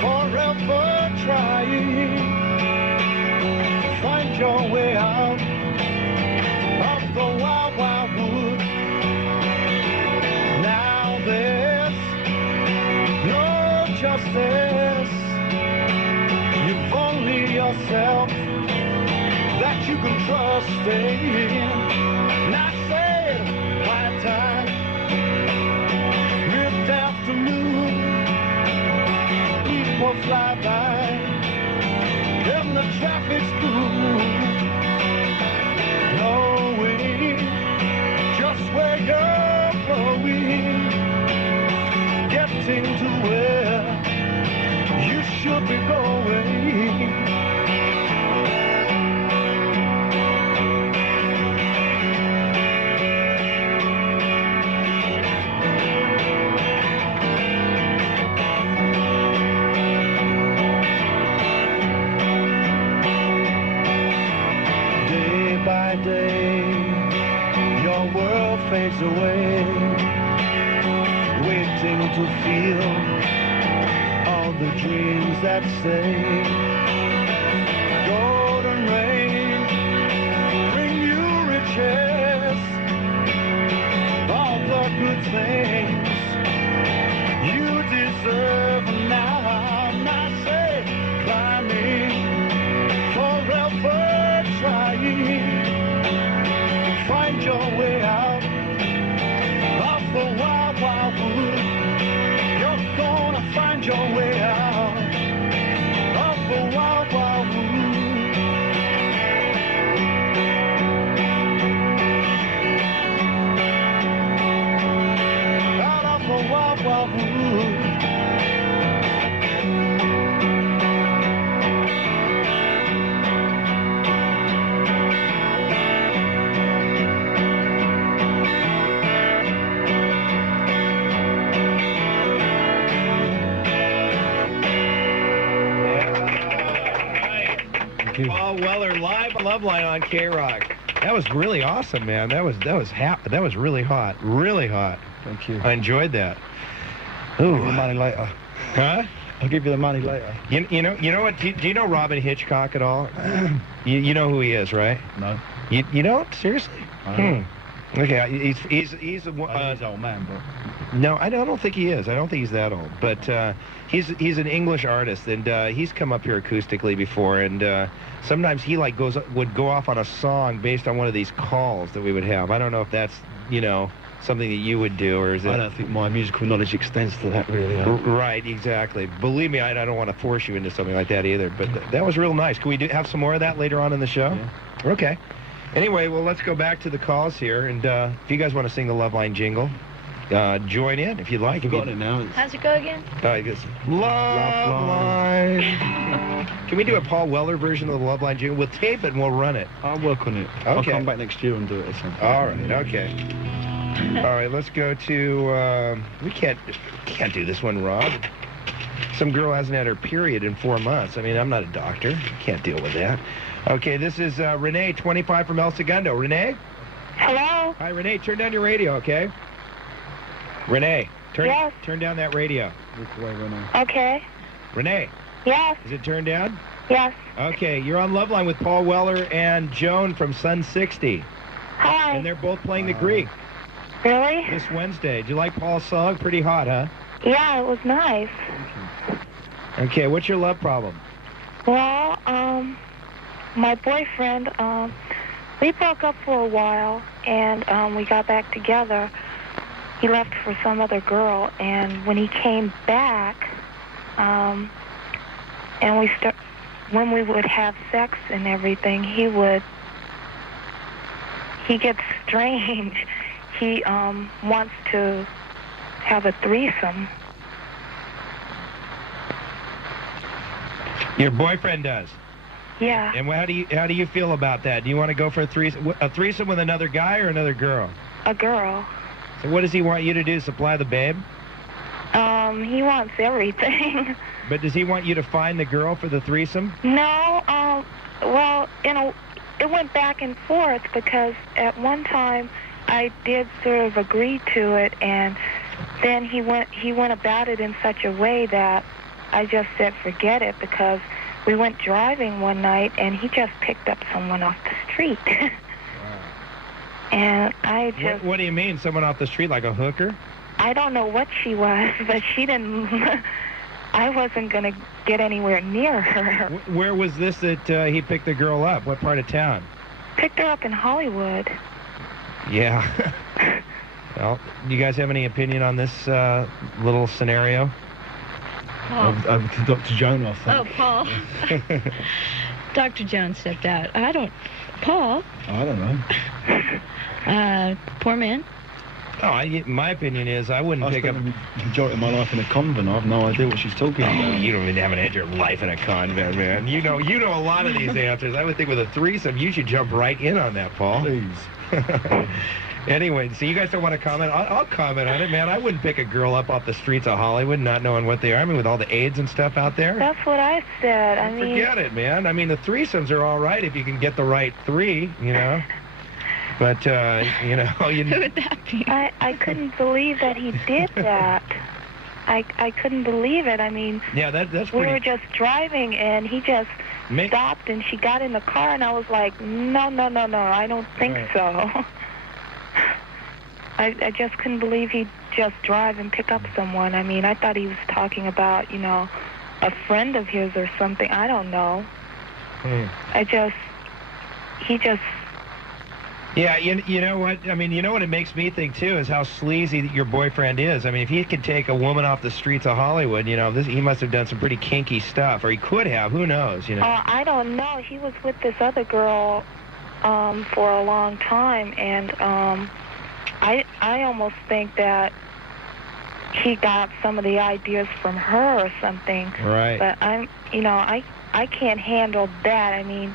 forever trying, find your way out of the wild, wild wood. Now there's no justice, you've only yourself that you can trust in. And I said, high tide, mid-afternoon, people fly by, and the traffic's through, knowing just where you're going, getting to where you should be going. Day by day, your world fades away, waiting to feel all the dreams that say golden rain, bring you riches, all the good things you deserve now. And I say, climbing, forever trying, find your way out of the wild, wild wood. You're gonna find your way out of the wild, wild wood. Out of the wild, wild wood. you. Paul Weller live on Loveline on KROQ. That was really awesome, man. That was really hot. Really hot. Thank you. I enjoyed that. Ooh. Ooh. Give you the money later. Huh? I'll give you the money later. You know what? Do you know Robin Hitchcock at all? you know who he is, right? No. You don't? Seriously? I don't know. Okay, he's a He's an old man, but... no, I don't think he is. I don't think he's that old. But he's an English artist, and he's come up here acoustically before. And sometimes he would go off on a song based on one of these calls that we would have. I don't know if that's something that you would do, or is it? I don't think my musical knowledge extends to that, really. Right, exactly. Believe me, I don't want to force you into something like that either. But that was real nice. Can we have some more of that later on in the show? Yeah. Okay. Anyway, well, let's go back to the calls here, and if you guys want to sing the Loveline jingle, join in if you'd like. I've forgotten it now. How's it go again? I guess Loveline. Can we do a Paul Weller version of the Loveline jingle? We'll tape it and we'll run it. I'll work on it. Okay. I'll come back next year and do it or something. All right, okay. All right, let's go to, we can't do this one, Rob. Some girl hasn't had her period in 4 months. I mean, I'm not a doctor. Can't deal with that. Okay, this is Renee, 25 from El Segundo. Renee? Hello? Hi, Renee. Turn down your radio, okay? Renee, Yes. turn down that radio. Look away, Renee. Okay. Renee, Yes. is it turned down? Yes. Okay, you're on Loveline with Paul Weller and Joan from Sun 60. Hi. And they're both playing the Greek Really? this Wednesday. Do you like Paul's song? Pretty hot, huh? Yeah, it was nice. Okay, what's your love problem? Well, my boyfriend, we broke up for a while, and we got back together. He left for some other girl, and when he came back, and when we would have sex and everything, he gets strange. He wants to have a threesome. Your boyfriend does. Yeah. And how do you feel about that? Do you want to go for a threesome with another guy or another girl? A girl. So what does he want you to do? Supply the babe? He wants everything. But does he want you to find the girl for the threesome? No, well, it went back and forth because at one time I did sort of agree to it, and then he went about it in such a way that I just said forget it, because we went driving one night and he just picked up someone off the street. Wow. And I just... What do you mean, someone off the street, like a hooker? I don't know what she was, but she didn't... I wasn't going to get anywhere near her. Where was this that he picked the girl up? What part of town? Picked her up in Hollywood. Yeah. Well, do you guys have any opinion on this little scenario? Over to Dr. Joan, I think. Oh, Paul. Dr. Jones stepped out. Paul? I don't know. Poor man. Oh, my opinion is I wouldn't pick up... I spent the majority of my life in a convent. I have no idea what she's talking about. You don't even have had your life in a convent, man. You know a lot of these answers. I would think with a threesome, you should jump right in on that, Paul. Please. Anyway, so you guys don't want to comment? I'll comment on it, man. I wouldn't pick a girl up off the streets of Hollywood not knowing what they are. I mean, with all the AIDS and stuff out there. That's what I said. I mean... Forget it, man. I mean, the threesomes are all right if you can get the right three, you know. But, you know... Who would that be? I couldn't believe that he did that. I couldn't believe it. I mean... Yeah, that's pretty... We were just driving, and he just stopped, and she got in the car, and I was like, no, I don't think so. I just couldn't believe he'd just drive and pick up someone. I mean, I thought he was talking about, you know, a friend of his or something. I don't know. He just... Yeah, you know what? I mean, you know what it makes me think, too, is how sleazy your boyfriend is. I mean, if he can take a woman off the streets of Hollywood, you know, he must have done some pretty kinky stuff, or he could have. Who knows, you know? I don't know. He was with this other girl for a long time, and I almost think that he got some of the ideas from her or something. Right. But I can't handle that. I mean...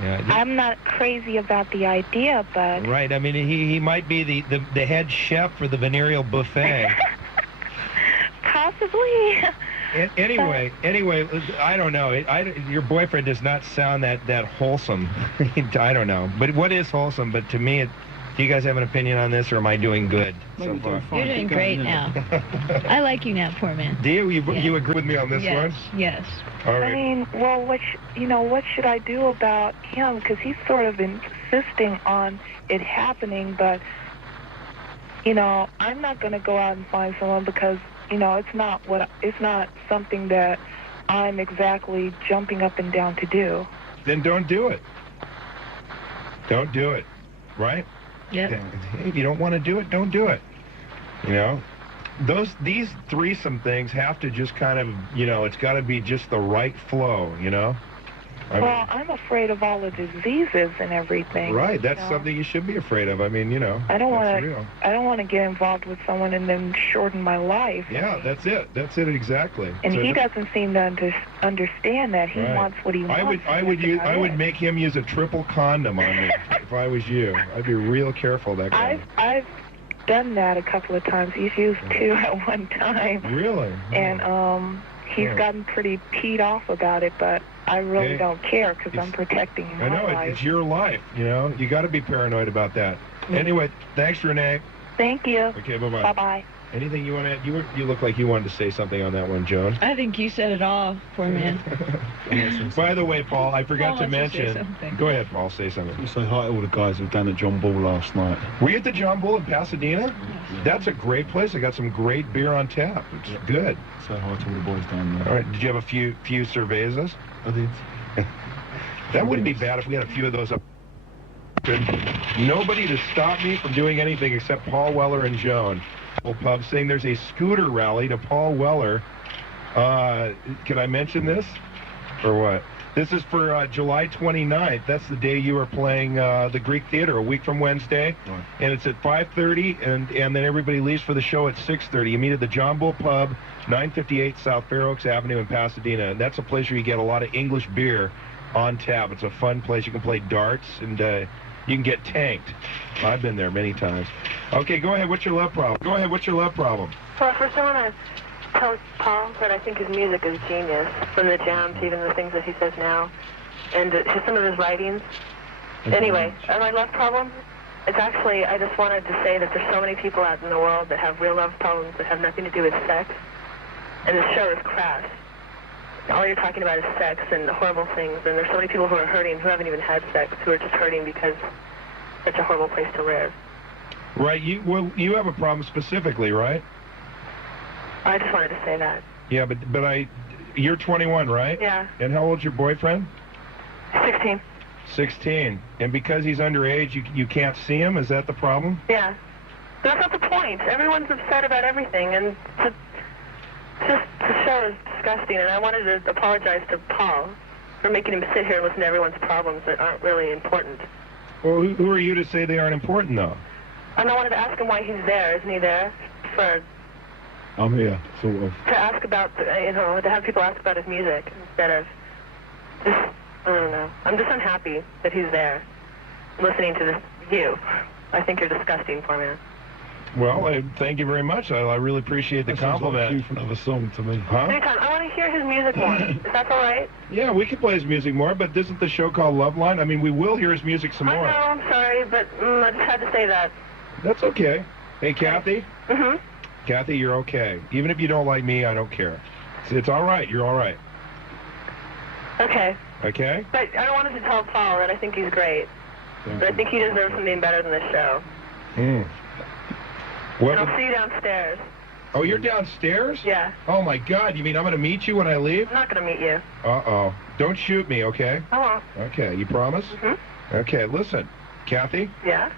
Yeah, I'm not crazy about the idea, but... Right, I mean, he might be the head chef for the venereal buffet. Possibly. Anyway, I don't know. Your boyfriend does not sound that wholesome. I don't know. But what is wholesome? But to me, do you guys have an opinion on this, or am I doing good so far? You're doing great now. I like you now, poor man. Do you? You agree with me on this one? Yes. All right. I mean, well, what should I do about him? Because he's sort of insisting on it happening, but I'm not going to go out and find someone because it's not something that I'm exactly jumping up and down to do. Then don't do it. Don't do it. Right? Yeah. If you don't want to do it, don't do it. These threesome things have to just kind of, it's got to be just the right flow, I'm afraid of all the diseases and everything. Right, that's something you should be afraid of. I mean, I don't want to get involved with someone and then shorten my life. Yeah, that's it. That's it exactly. And he doesn't seem to understand that. He wants what he wants. I would make him use a triple condom on me if I was you. I'd be real careful that guy. I've done that a couple of times. He's used 2 at one time. Really? And he's gotten pretty peed off about it, but I really don't care because I'm protecting my life. I know, it's your life, You got to be paranoid about that. Anyway, thanks, Renee. Thank you. Okay, bye-bye. Bye-bye. Anything you want to add? You look like you wanted to say something on that one, Joan. I think you said it all, poor man. By the way, Paul, I forgot to mention. Go ahead, Paul. Say something. Say hi to all the guys who were down at John Bull last night. Were you at the John Bull in Pasadena? Yes. That's a great place. They got some great beer on tap. It's good. Say hi to all the boys down there. All right. Did you have a few cervezas? I did. That wouldn't be bad if we had a few of those up. Nobody to stop me from doing anything except Paul Weller and Joan. Pub saying there's a scooter rally to Paul Weller. Can I mention this? Or what? This is for July 29th. That's the day you are playing the Greek Theater, a week from Wednesday. Right. And it's at 5:30, and then everybody leaves for the show at 6:30. You meet at the John Bull Pub, 958 South Fair Oaks Avenue in Pasadena. And that's a place where you get a lot of English beer on tap. It's a fun place. You can play darts, and you can get tanked. I've been there many times. Okay, go ahead. What's your love problem? Well, first I want to tell Paul that I think his music is genius, from the jams, even the things that he says now, and some of his writings. Anyway, my love problem, it's actually, I just wanted to say that there's so many people out in the world that have real love problems that have nothing to do with sex, and this show is crass. All you're talking about is sex and horrible things, and there's so many people who are hurting who haven't even had sex, who are just hurting because it's a horrible place to live. Right. You have a problem specifically, right? I just wanted to say that. Yeah, but you're 21, right? Yeah. And how old's your boyfriend? 16. 16. And because he's underage, you can't see him? Is that the problem? Yeah. That's not the point. Everyone's upset about everything, and the show is disgusting, and I wanted to apologize to Paul for making him sit here and listen to everyone's problems that aren't really important. Well, who are you to say they aren't important, though? And I wanted to ask him why he's there. Isn't he there? I'm here, sort of. To ask about, to have people ask about his music instead of just, I don't know. I'm just unhappy that he's there, listening to you. I think you're disgusting, poor man. Well, thank you very much. I really appreciate the compliment. That sounds like a song to me. Huh? Anytime. I want to hear his music more. Is that all right? Yeah, we can play his music more, but isn't the show called Loveline? I mean, we will hear his music some more. I know, I'm sorry, but I just had to say that. That's okay. Hey, Kathy? Mm-hmm. Kathy, you're okay. Even if you don't like me, I don't care. It's all right. You're all right. Okay. Okay? But I wanted to tell Paul that I think he's great. But I think he deserves something better than this show. And I'll see you downstairs. Oh, you're downstairs? Yeah. Oh, my God. You mean I'm going to meet you when I leave? I'm not going to meet you. Uh-oh. Don't shoot me, okay? I won't. Okay. You promise? Mm-hmm. Okay. Listen, Kathy? Yeah?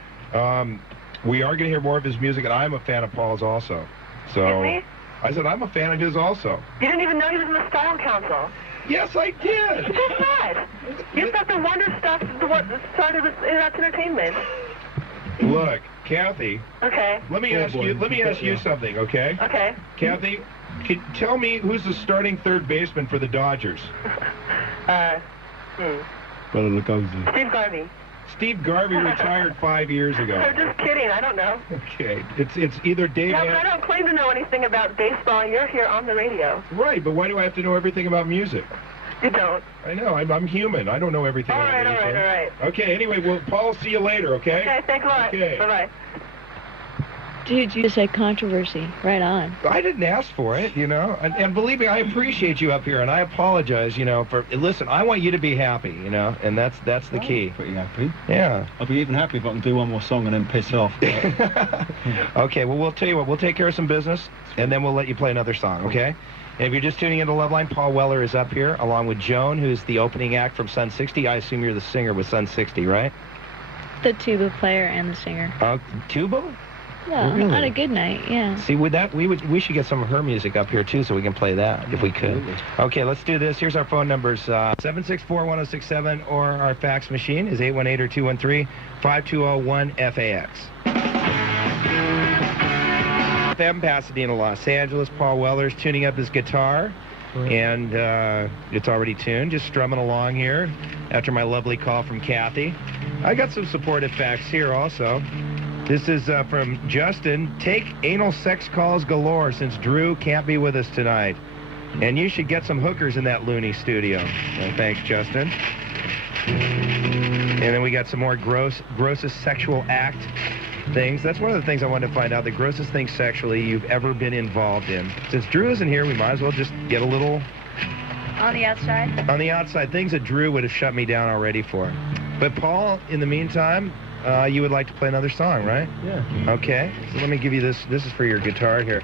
We are going to hear more of his music, and I'm a fan of Paul's also. So, Excuse me? I said I'm a fan of his also. You didn't even know he was in the Style Council. Yes, I did. You did not. You've got the wonder stuff, the start of that's entertainment. Look, Kathy. Okay. Let me ask you something, okay? Okay. Kathy, tell me who's the starting third baseman for the Dodgers? Brother Lugosi. Steve Garvey. Steve Garvey retired 5 years ago. I'm just kidding. I don't know. Okay. It's either Dave... Yeah, but I don't claim to know anything about baseball, and you're here on the radio. Right, but why do I have to know everything about music? You don't. I know. I'm human. I don't know everything All about right, all music. right, all right. Okay, anyway, well, Paul, see you later, okay? Okay, thanks a lot. Okay. Bye-bye. Dude, you just said controversy. Right on. I didn't ask for it, you know, and believe me, I appreciate you up here, and I apologize, you know, for, listen, I want you to be happy, you know, and that's the key. Pretty happy. Yeah. I'll be even happy if I can do one more song and then piss off. Okay, well, we'll tell you what, we'll take care of some business, and then we'll let you play another song, okay? And if you're just tuning into Loveline, Paul Weller is up here, along with Joan, who's the opening act from Sun 60. I assume you're the singer with Sun 60, right? The tuba player and the singer. Tuba? Yeah, Really? on a good night, yeah. See, with that, we should get some of her music up here, too, so we can play that, if we could. Okay, let's do this. Here's our phone numbers, 764-1067, or our fax machine is 818 or 213-5201-FAX. FM, Pasadena, Los Angeles. Paul Weller's tuning up his guitar, and it's already tuned, just strumming along here after my lovely call from Kathy. I got some supportive facts here also. This is from Justin. Take anal sex calls galore since Drew can't be with us tonight. And you should get some hookers in that loony studio. Well, thanks, Justin. And then we got some more grossest sexual act things. That's one of the things I wanted to find out, the grossest thing sexually you've ever been involved in. Since Drew isn't here, we might as well just get a little... On the outside? On the outside, things that Drew would have shut me down already for. But Paul, in the meantime... you would like to play another song, right? Yeah. Okay. So let me give you this. This is for your guitar here.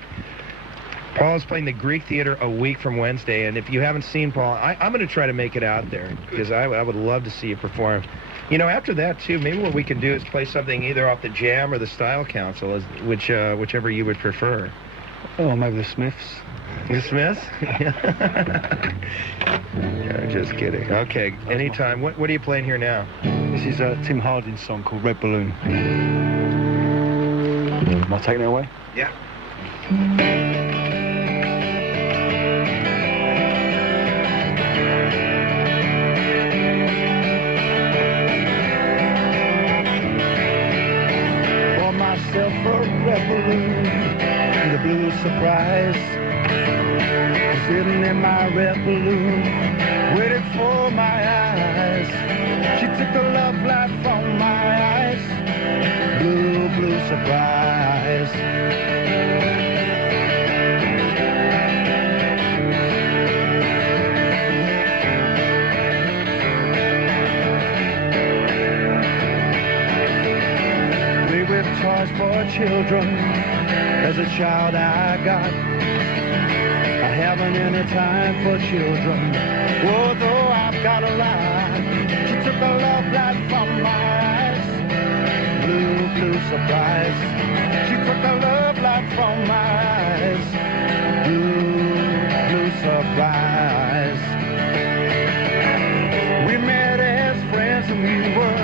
Paul is playing the Greek Theater a week from Wednesday, and if you haven't seen Paul, I'm going to try to make it out there, because I would love to see you perform. You know, after that, too, maybe what we can do is play something either off the Jam or the Style Council, whichever you would prefer. Oh, maybe the Smiths. The Smiths? Yeah, just kidding. Okay, anytime. What are you playing here now? This is Tim Hardin's song called Red Balloon. Am I taking it away? Yeah. For myself a red balloon, the blue surprise. Sitting in my red balloon, waiting for my eyes. She took the love light from my eyes. Blue, blue surprise. We with toys for children. As a child I got. I haven't any time for children, although I've got a lot. She took the love light from my eyes. Blue, blue surprise. She took the love light from my eyes. Blue, blue surprise. We met as friends and we were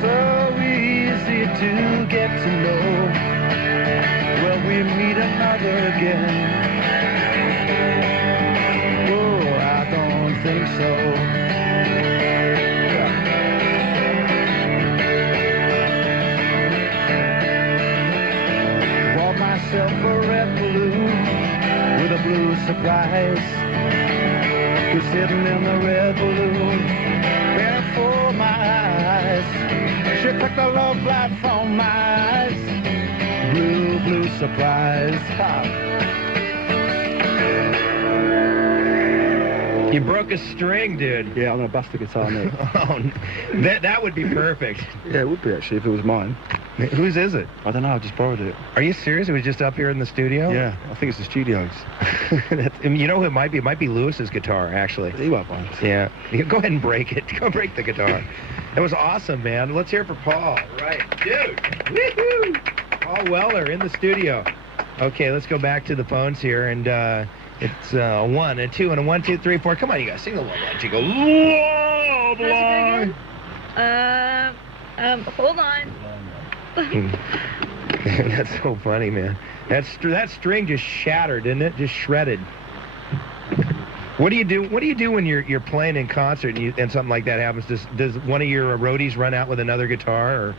so easy to get to know. Will we meet another again? Think so. Bought myself a red balloon with a blue surprise. You're sitting in the red balloon, waiting for my eyes. She took the love light from my eyes. Blue, blue surprise. You broke a string, dude. Yeah, I'm going to bust the guitar now. Oh, that would be perfect. Yeah, it would be, actually, if it was mine. Whose is it? I don't know, I just borrowed it. Are you serious? It was just up here in the studio? Yeah, I think it's the studios. You know who it might be? It might be Lewis's guitar, actually. He won't mind. Yeah. Go ahead and break it. Go break the guitar. That was awesome, man. Let's hear it for Paul. Right. Dude. Woohoo! Paul Weller in the studio. Okay, let's go back to the phones here, and it's a 1, a 2, and a 1, 2, 3, 4. Come on, you guys, sing the Love Line. You go, Love Line. Hold on. That's so funny, man. That string just shattered, didn't it? Just shredded. What do you do? What do you do when you're playing in concert and something like that happens? Does one of your roadies run out with another guitar, or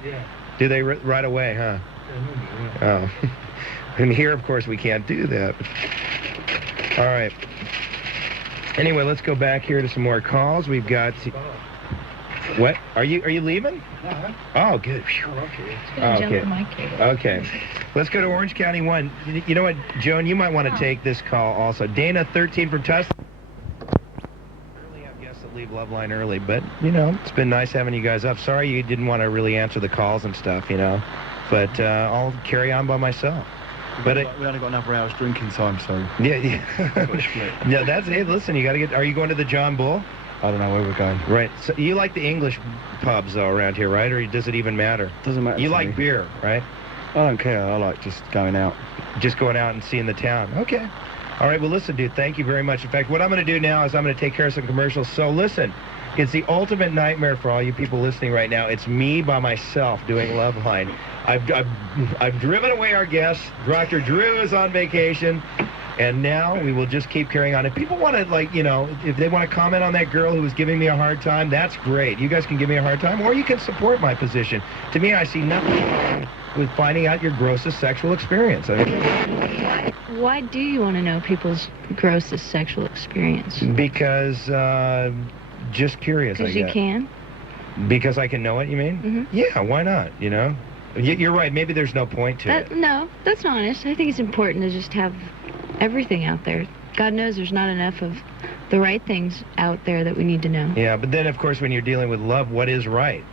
do they right away? Huh? Oh, and here, of course, we can't do that. All right. Anyway, let's go back here to some more calls. We've got. What? Are you leaving? Oh, good. Okay. Let's go to Orange County 1. You know what, Joan? You might want to take this call also. Dana, 13 from Tustin. Early, I guess that leave Loveline early, but it's been nice having you guys up. Sorry you didn't want to really answer the calls and stuff, but I'll carry on by myself. But we only got another hour's drinking time, so yeah. Yeah, that's it. Listen, you got to get. Are you going to the John Bull? I don't know where we're going. Right. So you like the English pubs though around here, right? Or does it even matter? Doesn't matter. You like beer, right? I don't care. I like just going out. Just going out and seeing the town. Okay. All right. Well, listen, dude. Thank you very much. In fact, what I'm going to do now is I'm going to take care of some commercials. So listen, it's the ultimate nightmare for all you people listening right now. It's me by myself doing Loveline. I've driven away our guests. Dr. Drew is on vacation. And now we will just keep carrying on. If people want to, if they want to comment on that girl who was giving me a hard time, that's great. You guys can give me a hard time, or you can support my position. To me, I see nothing wrong with finding out your grossest sexual experience. Why do you want to know people's grossest sexual experience? Because, just curious, I guess. Because you can? Because I can know it, you mean? Mm-hmm. Yeah, why not, You're right. Maybe there's no point to it. No, that's not honest. I think it's important to just have everything out there. God knows there's not enough of the right things out there that we need to know. Yeah, but then, of course, when you're dealing with love, what is right,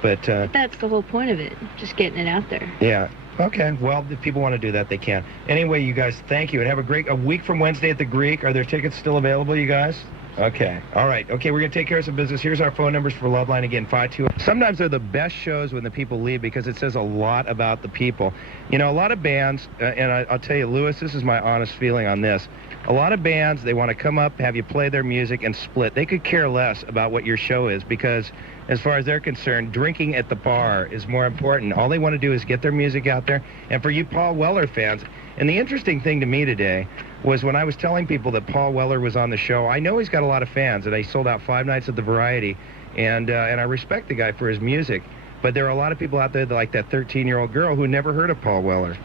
But that's the whole point of it, just getting it out there. Yeah. Okay. Well, if people want to do that, they can. Anyway, you guys, thank you, and have a week from Wednesday at the Greek. Are there tickets still available, you guys? Okay. All right. Okay, we're going to take care of some business. Here's our phone numbers for Loveline again, 52. Sometimes they're the best shows when the people leave because it says a lot about the people. A lot of bands, and I'll tell you, Lewis, this is my honest feeling on this. A lot of bands, they want to come up, have you play their music, and split. They could care less about what your show is because, as far as they're concerned, drinking at the bar is more important. All they want to do is get their music out there. And for you Paul Weller fans, and the interesting thing to me today was when I was telling people that Paul Weller was on the show, I know he's got a lot of fans, and he sold out 5 nights at the Variety, and I respect the guy for his music. But there are a lot of people out there that like that 13-year-old girl who never heard of Paul Weller,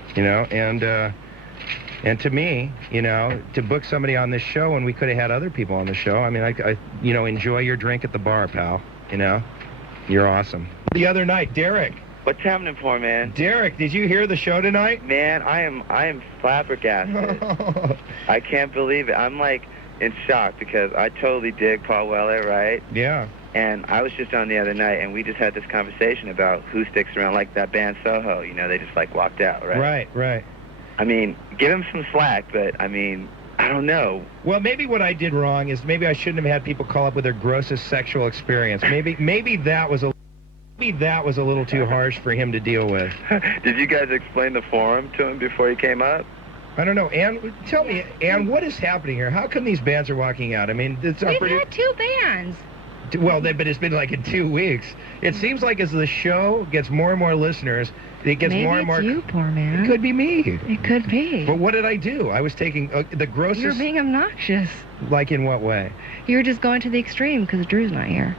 and to me, to book somebody on this show when we could have had other people on the show, I mean, I enjoy your drink at the bar, pal, You're awesome. The other night, Derek. What's happening, poor man? Derek, did you hear the show tonight? Man, I am flabbergasted. I can't believe it. I'm like in shock because I totally dig Paul Weller, right? Yeah. And I was just on the other night, and we just had this conversation about who sticks around, like that band Soho. They just walked out, right? Right. I mean, give him some slack, but I mean, I don't know. Well, maybe what I did wrong is maybe I shouldn't have had people call up with their grossest sexual experience. Maybe that was a little too harsh for him to deal with. Did you guys explain the forum to him before he came up? I don't know. Ann, tell me, Ann, what is happening here? How come these bands are walking out? I mean, we've had 2 bands. Well, but it's been like in 2 weeks. It seems like as the show gets more and more listeners, it gets more and more. Maybe it's you, poor man. It could be me. It could be. But what did I do? I was taking the grossest. You're being obnoxious. Like in what way? You're just going to the extreme because Drew's not here.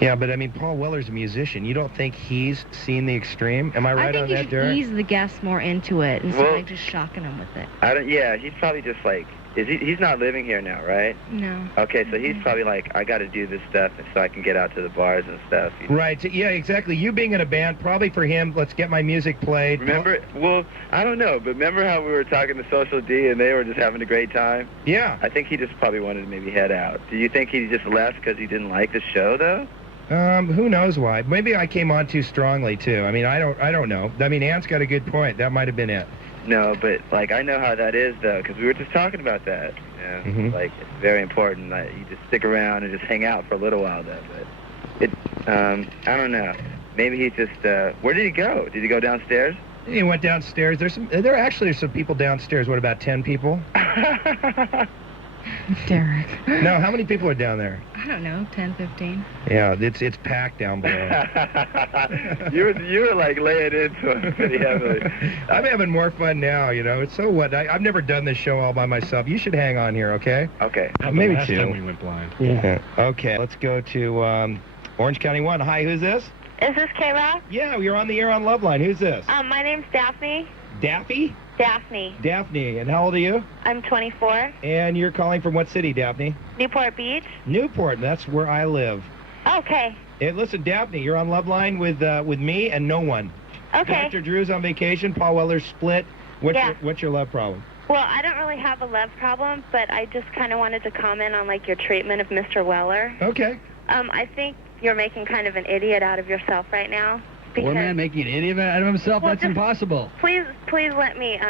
Yeah, but I mean, Paul Weller's a musician. You don't think he's seen the extreme? Am I right on that, Derek? I think he's the guest more into it instead of just shocking him with it. Yeah, he's probably just he's not living here now, right? No. Okay, so he's probably I got to do this stuff so I can get out to the bars and stuff. Right, yeah, exactly. You being in a band, probably for him, let's get my music played. Remember, well, I don't know, but remember how we were talking to Social D and they were just having a great time? Yeah. I think he just probably wanted to maybe head out. Do you think he just left because he didn't like the show, though? Who knows why? Maybe I came on too strongly, too. I mean, I don't know. I mean, Ann's got a good point. That might have been it. No, but, I know how that is, though, because we were just talking about that. It's very important that you just stick around and just hang out for a little while, though. But I don't know. Maybe he just, where did he go? Did he go downstairs? He went downstairs. There actually some people downstairs. What, about 10 people? Derek. No, how many people are down there? I don't know, 10, 15. Yeah, it's packed down below. you were like laying into him pretty heavily. I'm having more fun now, you know. It's so what? I've never done this show all by myself. You should hang on here, okay? Okay. Maybe last two. time we went blind. Yeah. Okay, let's go to Orange County 1. Hi, who's this? Is this KROQ? Yeah, you're on the air on Loveline. Who's this? My name's Daphne. Daffy? Daphne. Daphne. And how old are you? I'm 24. And you're calling from what city, Daphne? Newport Beach. Newport. That's where I live. Okay. Hey, listen, Daphne, you're on Loveline with me and no one. Okay. Dr. Drew's on vacation. Paul Weller's split. What's your love problem? Well, I don't really have a love problem, but I just kind of wanted to comment on, like, your treatment of Mr. Weller. Okay. I think you're making kind of an idiot out of yourself right now. Poor man making an idiot out of himself? Well, That's just impossible. Please let me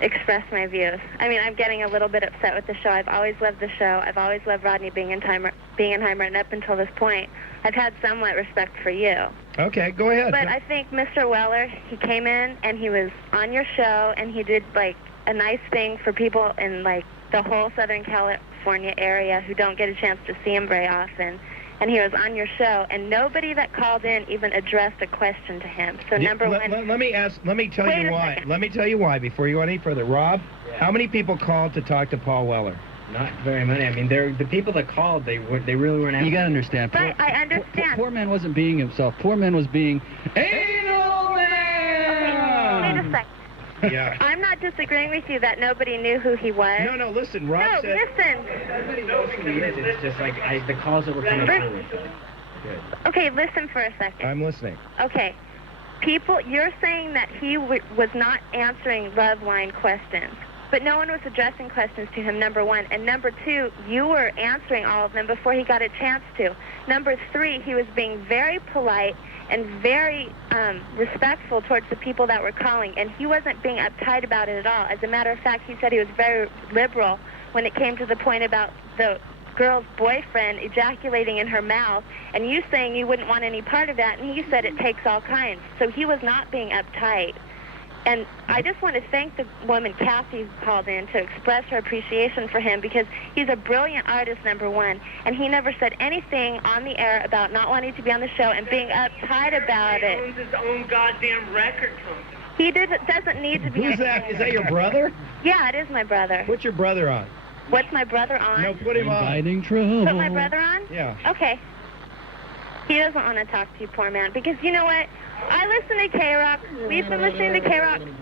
express my views. I mean, I'm getting a little bit upset with the show. I've always loved the show. I've always loved Rodney Bingenheimer, and up until this point, I've had somewhat respect for you. Okay, go ahead. But I think Mr. Weller, he came in and he was on your show and he did, like, a nice thing for people in, like, the whole Southern California area who don't get a chance to see him very often. And he was on your show, and nobody that called in even addressed a question to him. So number one... Let me tell you why. Let me tell you why before you go any further. Rob, how many people called to talk to Paul Weller? Not very many. I mean, the people that called, they really weren't... You gotta understand. Right, I understand. Poor man wasn't being himself. Poor man was being... Anal man! Wait a second. Yeah. I'm not disagreeing with you that nobody knew who he was. No, listen, Rob said... listen. Everybody knows who he is. It's just like the calls that were coming through. Good. Okay, listen for a second. I'm listening. Okay. You're saying that he was not answering love line questions, but no one was addressing questions to him, number one. And number two, you were answering all of them before he got a chance to. Number three, he was being very polite and very respectful towards the people that were calling, and he wasn't being uptight about it at all. As a matter of fact, he said he was very liberal when it came to the point about the girl's boyfriend ejaculating in her mouth, and you saying you wouldn't want any part of that, and he said it takes all kinds. So he was not being uptight. And I just want to thank the woman, Kathy, who called in to express her appreciation for him, because he's a brilliant artist, number one, and he never said anything on the air about not wanting to be on the show and being uptight about it. He owns his own goddamn record company. He doesn't need to be. Who's that? Is that your brother? Yeah, it is my brother. Put your brother on. What's my brother on? No, put him on. Inviting trouble. Put my brother on? Yeah. Okay. He doesn't want to talk to you, poor man, because you know what? I listen to KROQ. We've been listening to KROQ.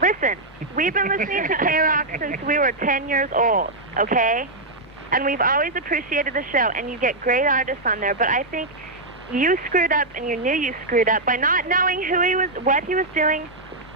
Listen, we've been listening to KROQ since we were 10 years old, okay? And we've always appreciated the show, and you get great artists on there, but I think you screwed up, and you knew you screwed up by not knowing who he was, what he was doing,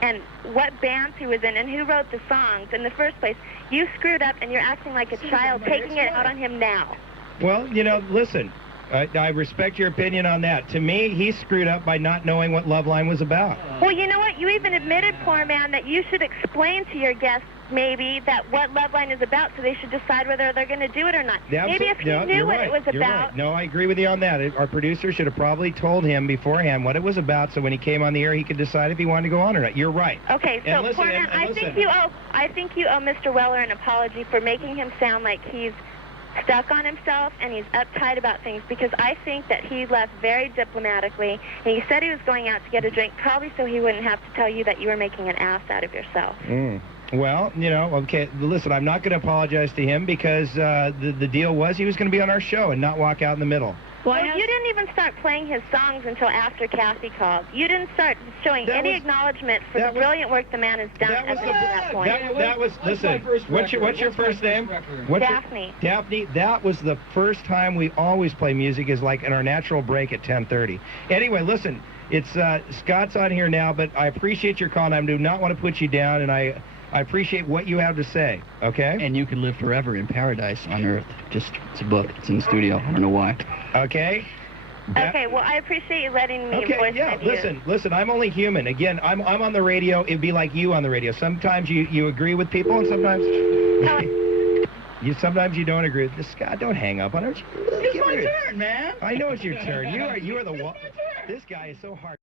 and what bands he was in, and who wrote the songs in the first place. You screwed up, and you're acting like a child, taking it out on him now. Well, you know, listen, I respect your opinion on that. To me, he screwed up by not knowing what Loveline was about. Well, you know what? You even admitted, poor man, that you should explain to your guests, maybe, that what Loveline is about, so they should decide whether they're going to do it or not. Maybe if he knew what it was about. Right. No, I agree with you on that. Our producer should have probably told him beforehand what it was about, so when he came on the air, he could decide if he wanted to go on or not. You're right. Okay, so listen, poor man, I think you owe Mr. Weller an apology for making him sound like he's stuck on himself and he's uptight about things, because I think that he left very diplomatically, and he said he was going out to get a drink, probably so he wouldn't have to tell you that you were making an ass out of yourself. Well, you know, okay, listen, I'm not going to apologize to him, because the deal was he was going to be on our show and not walk out in the middle. Well, you didn't even start playing his songs until after Kathy called. You didn't start showing any acknowledgement for the brilliant work the man has done up until that point. Listen, what's your first name? Daphne. Daphne, that was the first time. We always play music is like in our natural break at 10:30. Anyway, listen, it's Scott's on here now, but I appreciate your call, and I do not want to put you down, and I appreciate what you have to say, okay? And you can live forever in paradise on Earth. Just, it's a book. It's in the studio. I don't know why. Okay? Okay, well, I appreciate you letting me voice my views. Listen, I'm only human. Again, I'm on the radio. It'd be like you on the radio. Sometimes you agree with people, and sometimes... sometimes you don't agree with this. Scott, don't hang up on her. It's my turn, man. I know it's your turn. You are the... This guy is so hard.